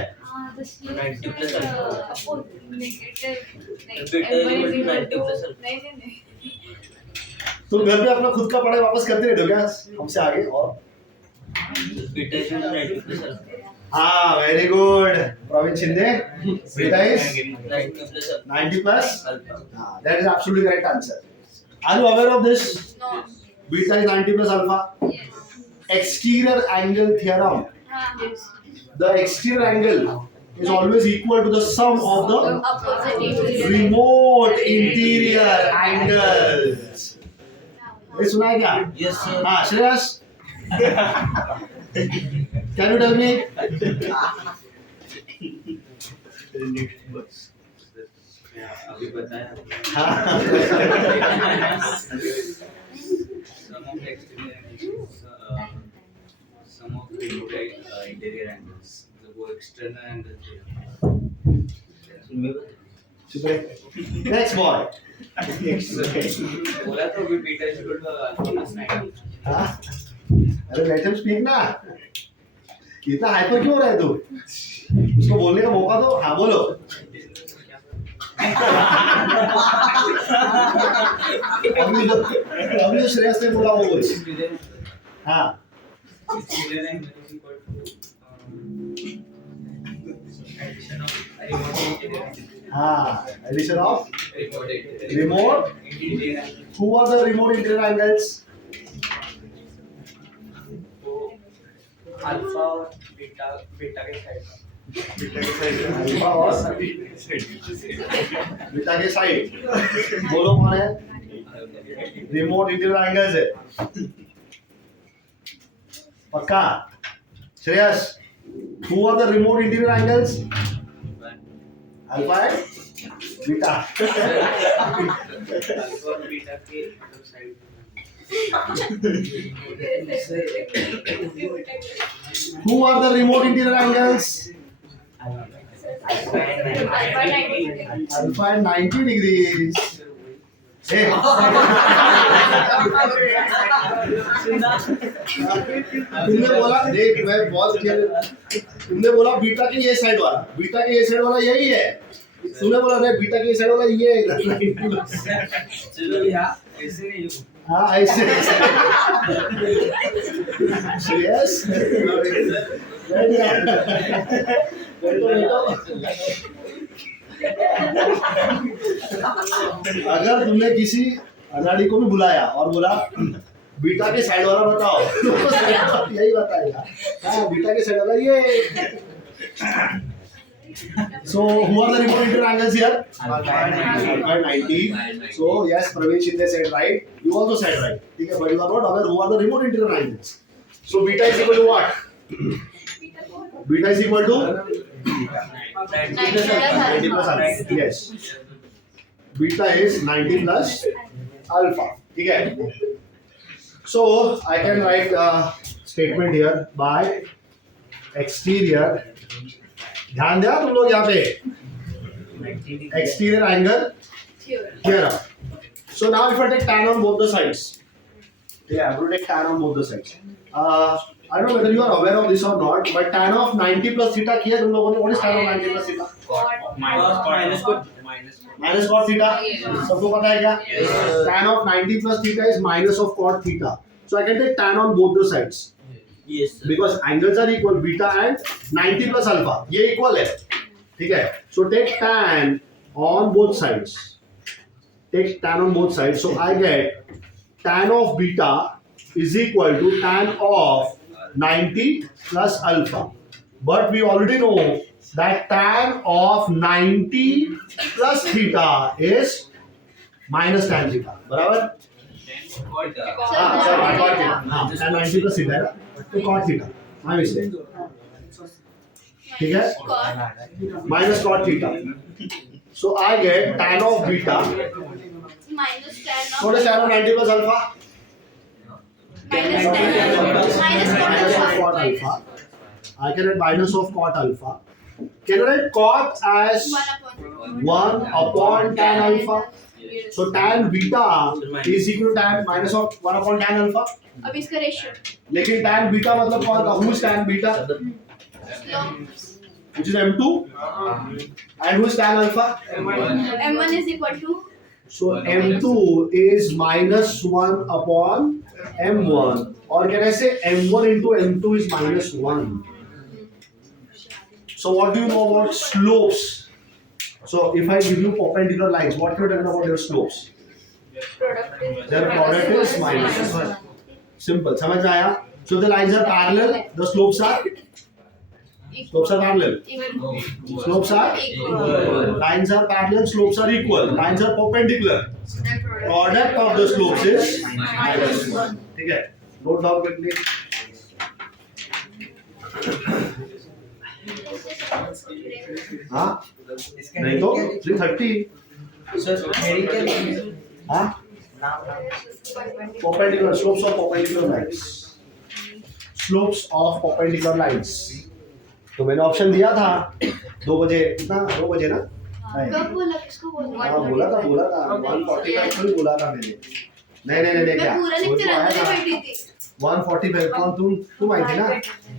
The slope 90 to plus alpha. negative. Beta is equal to 90 plus alpha. नहीं. तुम घर पे अपना खुद का पढ़ाई वापस करते रहते हो क्या हमसे आगे? और Beta is equal to 90 plus alpha. Ah, very good. Praveen Shinde. Beta is 90 plus 90 plus. alpha. That is absolutely correct answer. Are you aware of this? No. Beta is 90 plus alpha. Yes. Exterior angle theorem. Yes. The exterior angle is always equal to the sum of the Opposite interior. remote interior angles. ये सुना है क्या? Yes, sir. हाँ, Shreyas. Can you tell me? अभी बताया हाँ. some of the exterior angles, some of the interior angles, वो external angles है. चुप रहे. Next boy. बोला तो अभी beta is equal to alpha plus 90. हाँ? अरे let him speak ना. इतना हाइपर क्यों हो रहा है तू? उसको बोलने का मौका दो. हाँ बोलो. अभी जो श्रेयस ने बोला वो बोल. हाँ. Exterior angle is equal to addition of remote interior angles. हाँ. Addition of Remote remote. interior angles. Who are the remote interior angles? तो अल्फा और बीटा बीटा के साइड अल्फा और बीटा के साइड. बोलो कौन है? रिमोट इंटीरियर एंगल्स है. पक्का? Shreyas. Who are the remote interior angles? Alpha and beta. Alpha और बीटा के side. Who are the remote interior angles? Alpha 90. Alpha and 90 degrees. Hey. तुमने बोला देख मैं बहुत क्लियर. तुमने बोला बीटा के ये साइड वाला. बीटा के ये साइड वाला यही है. तुमने बोला नहीं बीटा के ये साइड वाला ये है. चलो यार ऐसे नहीं. हाँ ऐसे. Yes. अगर तुमने किसी अनाड़ी को भी बुलाया और बोला बीटा के साइड वाला बताओ तो यही बताएगा. हाँ बीटा के साइड वाला ये. So who are the remote interior angles here? Alpha 90. So yes, Praveen Shinde said right. You also said right. Okay, but you are not aware who are the remote interior angles. So beta is equal to what? Beta is equal to 90 plus alpha. Yes. Beta is 90 plus alpha. Okay. So I can write a statement here by exterior. ध्यान दिया तुम लोग यहाँ पे. Exterior angle theorem. So now if I take tan on both the sides. Yeah, I'm going to take tan on both the sides. I don't know whether you are aware of this or not, but tan of 90 plus theta किया तुम लोगों ने. What is tan of 90 plus theta? Minus cot theta. सबको पता है क्या? Tan of 90 plus theta is minus of cot theta. So I can take tan on both the sides. Yes, sir. Because angles are equal, beta and 90 plus alpha. ये equal है. ठीक है. So take tan on both sides. Take tan on both sides. So I get tan of beta is equal to tan of 90 plus alpha. But we already know that tan of 90 plus theta is minus tan theta. बराबर? हाँ, sorry, cot theta. हाँ, tan 90 plus theta है. तो cot theta. हाँ mistake. ठीक है? Minus cot theta. So I get tan of beta. Minus 10 What is tan of 90 plus alpha? minus 10 minus Minus of cot alpha. I can write minus of cot alpha. Can you write cot as 1 upon tan alpha? So tan beta is equal to tan minus of 1 upon tan alpha. अब इसका ratio लेकिन tan beta मतलब कौन था? Who is tan beta? Which is M2. And who is tan alpha? M1 is equal to So M2 is minus 1 upon M1. Or can I say M1 into M2 is minus 1? So what do you know about slopes? So if I give you perpendicular lines, what do you know about their slopes? Their product is minus 1. Simple. समझ में आया? So the lines are parallel. The slopes are parallel. Slopes are Equal. lines are parallel. Slopes are equal. Lines are perpendicular. Product of the slopes is minus 1. ठीक है? Note down quickly. हाँ? नहीं तो 330. हाँ? Perpendicular slopes of perpendicular lines. Slopes of perpendicular lines. तो मैंने option दिया था 2 बजे कितना 2 बजे ना कब बोला किसको बोला? हाँ बोला था 145 को ही बोला था मैंने नहीं मैं क्या पूरा वो लेक्चर तो आया अंदर था ही बैठी थी। 145 कौन तुम आई थी ना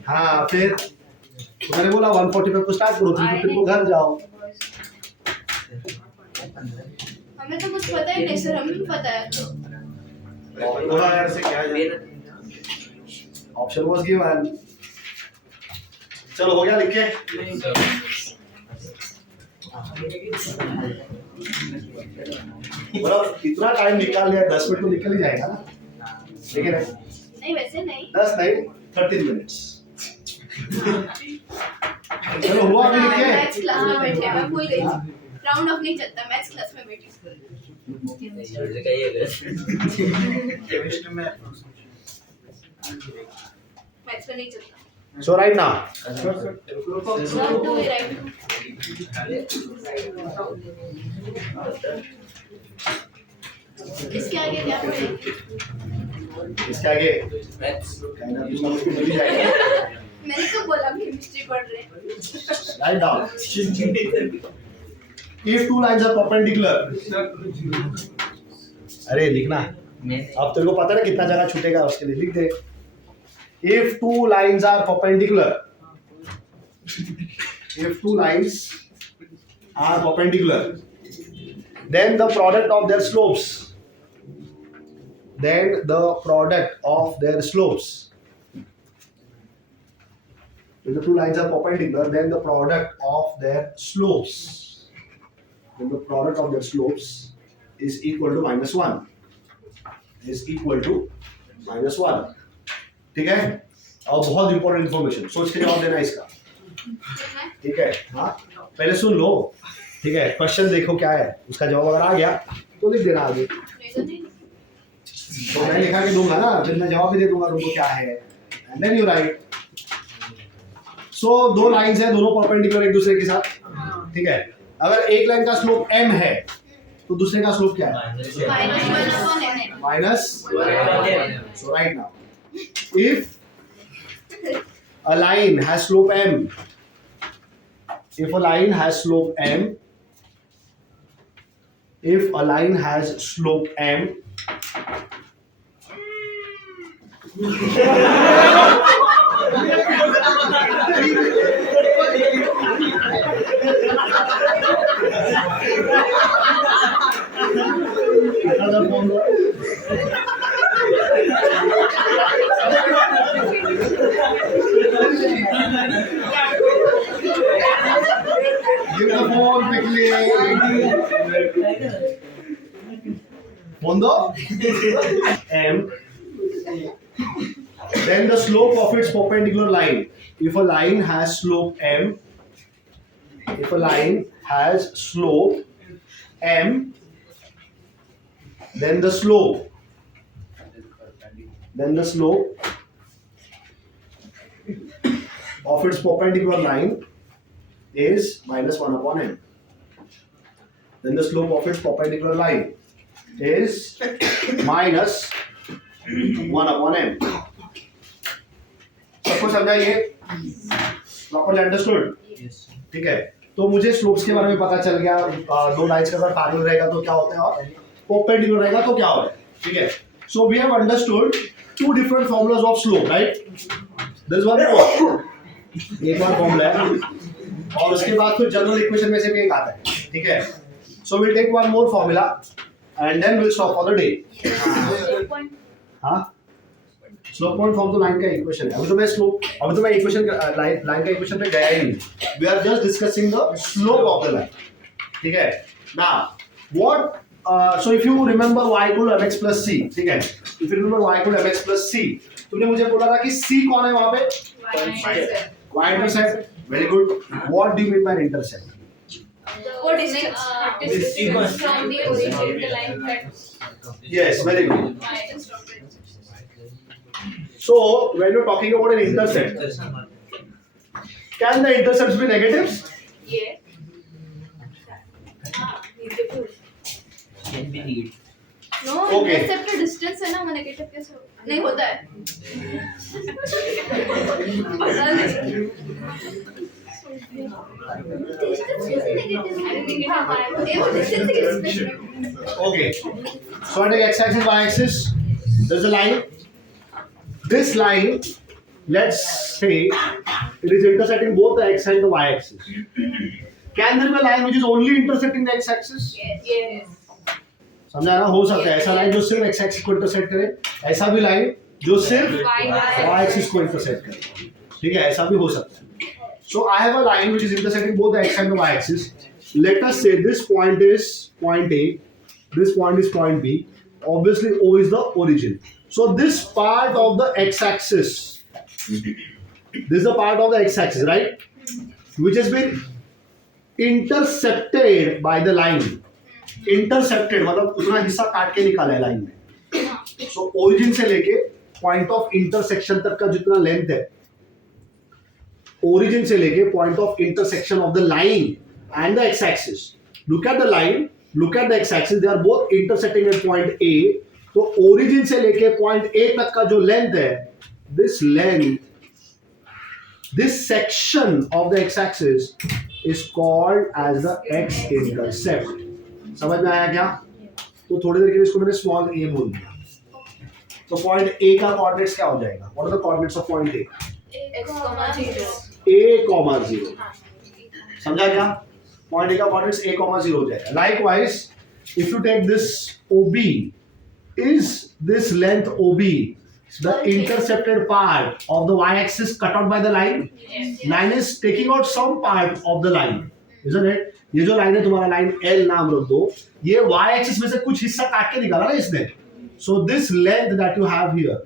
हाँ फिर तो मैंने बोला 145 को स्टार्ट करो 350 को घर जाओ हमें तो कुछ पता ही नहीं सर, हमें भी पता है तो। बोला यार से क्या है ऑप्शन वाज गिवन चलो हो गया लिख के बोला इतना टाइम निकाल लिया 10 मिनट तो निकल ही जाएगा ना ठीक है ना नहीं वैसे नहीं। 10 नहीं 13 मिनट्स चलो हुआ अभी लिख के मैथ्स क्लास में बैठे हैं, मैं भूल गई थी। राउंड ऑफ नहीं चलता, मैथ्स क्लास में बैठी हूँ। केमिस्ट्री में मैथ्स में नहीं चलता। So right now, What do we write? इसके आगे क्या पढ़ेंगे? इसके आगे Maths. कहना तो सब कुछ मिल ही जाएगा मैंने कब बोला केमिस्ट्री पढ़ रहे हैं? Write down. If two lines are perpendicular, अरे लिखना अब तेरे को पता है ना कितना जगह छूटेगा उसके लिए लिख दे if two lines are perpendicular then the product of their slopes if the two lines are perpendicular then the product of their slopes is equal to -1 ठीक है और बहुत इंपॉर्टेंट इन्फॉर्मेशन सोच के जवाब देना इसका ठीक है हाँ पहले सुन लो ठीक है क्वेश्चन देखो क्या है उसका जवाब अगर आ गया तो लिख देना आगे तो मैं लिखा के दूंगा ना फिर मैं जवाब भी दे दूंगा तुमको क्या है and then you write so 2 lines है दोनों परपेंडिकुलर एक दूसरे के साथ ठीक है अगर एक लाइन का स्लोप m है तो दूसरे का स्लोप क्या है minus so right now if a line has slope m if a line has slope m another phone give the phone quickly Mondo m then the slope of its perpendicular line if a line has slope m then the slope of its perpendicular line is -1 upon m. Then the slope of its perpendicular line is -1 upon m. सबको समझा ये? Properly understood? ठीक है. तो मुझे slopes के बारे में पता चल गया. 2 लाइन्स का अगर पैरेलल रहेगा तो क्या होता है और perpendicular रहेगा तो क्या होता है? ठीक है. So we have understood 2 different formulas of slope, right? There is one more. एक बार फॉर्मूला है और उसके बाद फिर जनरल इक्वेशन में से भी एक आता है ठीक है so will take one more formula and then will stop for the day हाँ स्लोप पॉइंट फॉर्म तो लाइन का इक्वेशन है. अभी तो मैं इक्वेशन लाइन का इक्वेशन पे गया ही नहीं. We are just discussing the slope of the line. ठीक है. Now what so if you remember y equal to mx plus c, ठीक है. if you remember y equal to mx plus c, तुमने मुझे बोला था कि c कौन है वहां पे? y intercept. very good. what do you mean by intercept? What is it? Distance from the origin, the line that. yes, very good. So when you're talking about an intercept, can the intercepts be negatives? Yeah. Can be need. No, Okay. intercept का distance है ना, वो negative कैसे होगा? नहीं होता है. पता नहीं. Distance कैसे negative है? हाँ, ये वो distance की respect. Okay. So I take x-axis, y-axis. There's a line. This line, let's say, it is intersecting both the x and the y-axis. Can there be a line which is only intersecting the x-axis? Yes. समझा ना? हो सकता है ऐसा line जो सिर्फ x-axis को intersect करे, ऐसा भी लाइन जो सिर्फ y-axis को इंटरसेक्ट करे. ठीक है, ऐसा भी हो सकता है. So I have a line which is intersecting both the x and the y-axis. Let us say this point is point A, this point is point B. Obviously, O is the origin. So this part of the x-axis, this is the part of the x-axis, right? Which has been intercepted by the line. Intercepted मतलब उतना हिस्सा काट के निकाला है line में. So origin से लेके point of intersection तक का जितना length है, origin से लेके point of intersection of the line and the x-axis. Look at the line, look at the x-axis. They are both intersecting at point A. तो origin से लेके point A तक का जो length है, this length, this section of the x-axis is called as the x-intercept. समझ में आया क्या? तो थोड़ी देर के लिए इसको मैंने स्मॉल a बोल दिया. तो पॉइंट a का कोऑर्डिनेट्स क्या हो जाएगा? What are the coordinates of point a? a, 0. समझा क्या? पॉइंट a का कोऑर्डिनेट्स a, 0 हो जाएगा. Likewise if you take this OB, is this length OB the intercepted part of the y-axis cut out by the line? Yes. Line is taking out some part of the line, isn't it? ये जो line है तुम्हारा line L नाम रख दो, ये y-axis में से कुछ हिस्सा काट के निकाला ना इसने. So this length that you have here,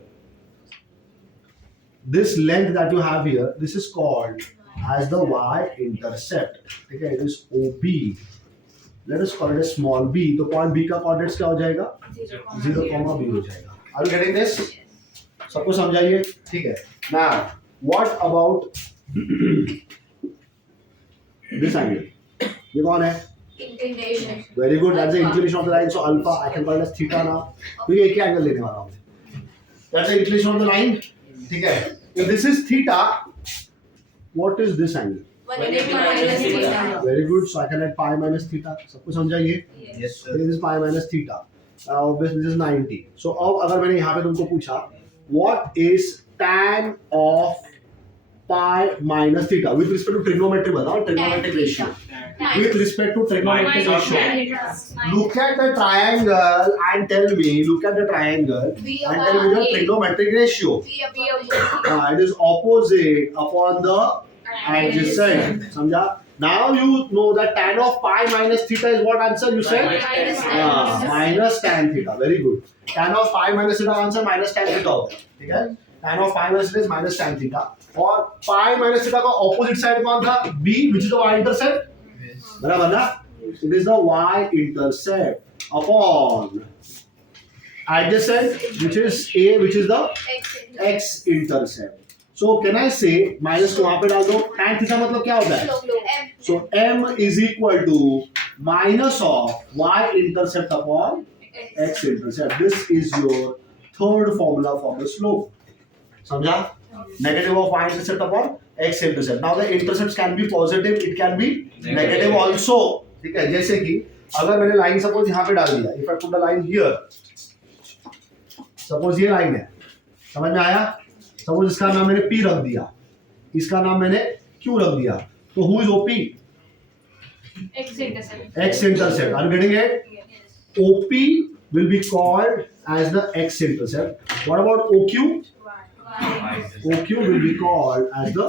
this is called as the y-intercept. ठीक है, it is OB. Let us call it a small b. तो point B का कोऑर्डिनेट्स क्या हो जाएगा? 0, b हो जाएगा. Are you getting this? सबको समझाइए. ठीक है. Now, what about this angle? ये कौन है? Inclination. Very good. That's the inclination of the line. So alpha, I can call it as theta now. तो ये एक ही एंगल लेने वाला हूँ. That's the inclination of the line. ठीक है. If this is theta, what is this angle? 180 minus theta. Very good. So I can add pi minus theta. सबको समझाइए. Yes, sir. This is pi minus theta. Obviously this is 90. So अब अगर मैंने यहाँ पे तुमको पूछा, what is tan of pi minus theta with respect to trigonometry? बताओ trigonometric ratio. With respect to trigonometric ratio. Look at the triangle and tell me. Look at the triangle and tell me the trigonometric ratio. It is opposite upon the adjacent. समझा? Now you know that tan of pi minus theta is what answer you said? Minus tan theta. Very good. Tan of pi minus theta answer minus tan theta होगा. ठीक है? Tan of pi minus theta is minus tan theta. और pi minus theta का opposite side कौन था? B, which is the y-intercept. बराबर ना? It is the y-intercept upon adjacent, which is A, which is the x-intercept. So can I say minus को वहाँ पे डाल दो? Tan theta मतलब क्या होता है? So m is equal to minus of y-intercept upon x-intercept. This is your third formula for the slope. समझा? Negative of y-intercept upon x-intercept. Now the intercepts can be positive, it can be negative also. ठीक है, जैसे कि अगर मैंने line suppose यहाँ पे डाल दिया, if I put a line here, suppose ये लाइन है, समझ में आया? सपोज इसका नाम मैंने P रख दिया, इसका नाम मैंने Q रख दिया, तो who is OP? X-intercept. X-intercept. Are you getting it? Yes. OP will be called as the x-intercept. What about OQ? OQ will be called as the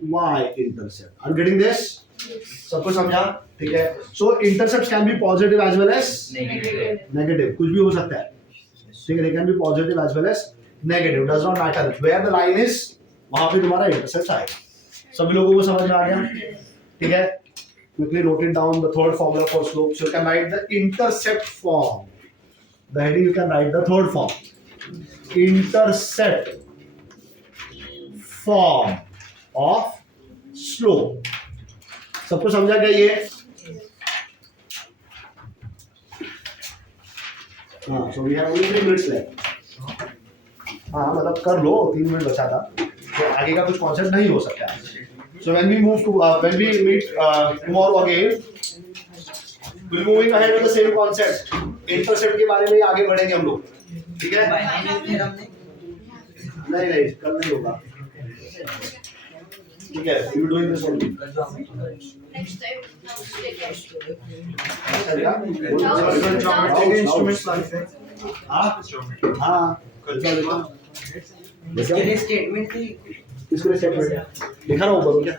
y-intercept. Are you getting this? सबको समझा? ठीक है. So intercepts can be positive as well as negative. कुछ भी हो सकता है. ठीक है. They can be positive as well as negative. Does not matter. Where the line is, वहाँ पे तुम्हारा intercept आएगा. सभी लोगों को समझ में आ गया? ठीक है. Quickly note it down. The third formula for slope. So you can write the intercept form. The heading you can write the third form. Intercept form of slope. सबको समझा क्या ये? हाँ, so we have only 3 minutes left. हाँ, मतलब कर लो, 3 minute बचा था. तो आगे का कुछ कॉन्सेप्ट नहीं हो सकता. So when we move to when we meet tomorrow again, we'll moving ahead with the same concept. Intercept के बारे में आगे बढ़ेंगे हम लोग. ठीक है? नहीं, कल नहीं होगा. ठीक है, you doing this only. Next time. चलेगा? Geometry instruments लाते हैं. हाँ. इसके लिए स्टेटमेंट थी. किसके लिए स्टेटमेंट लिखा ना ऊपर क्या?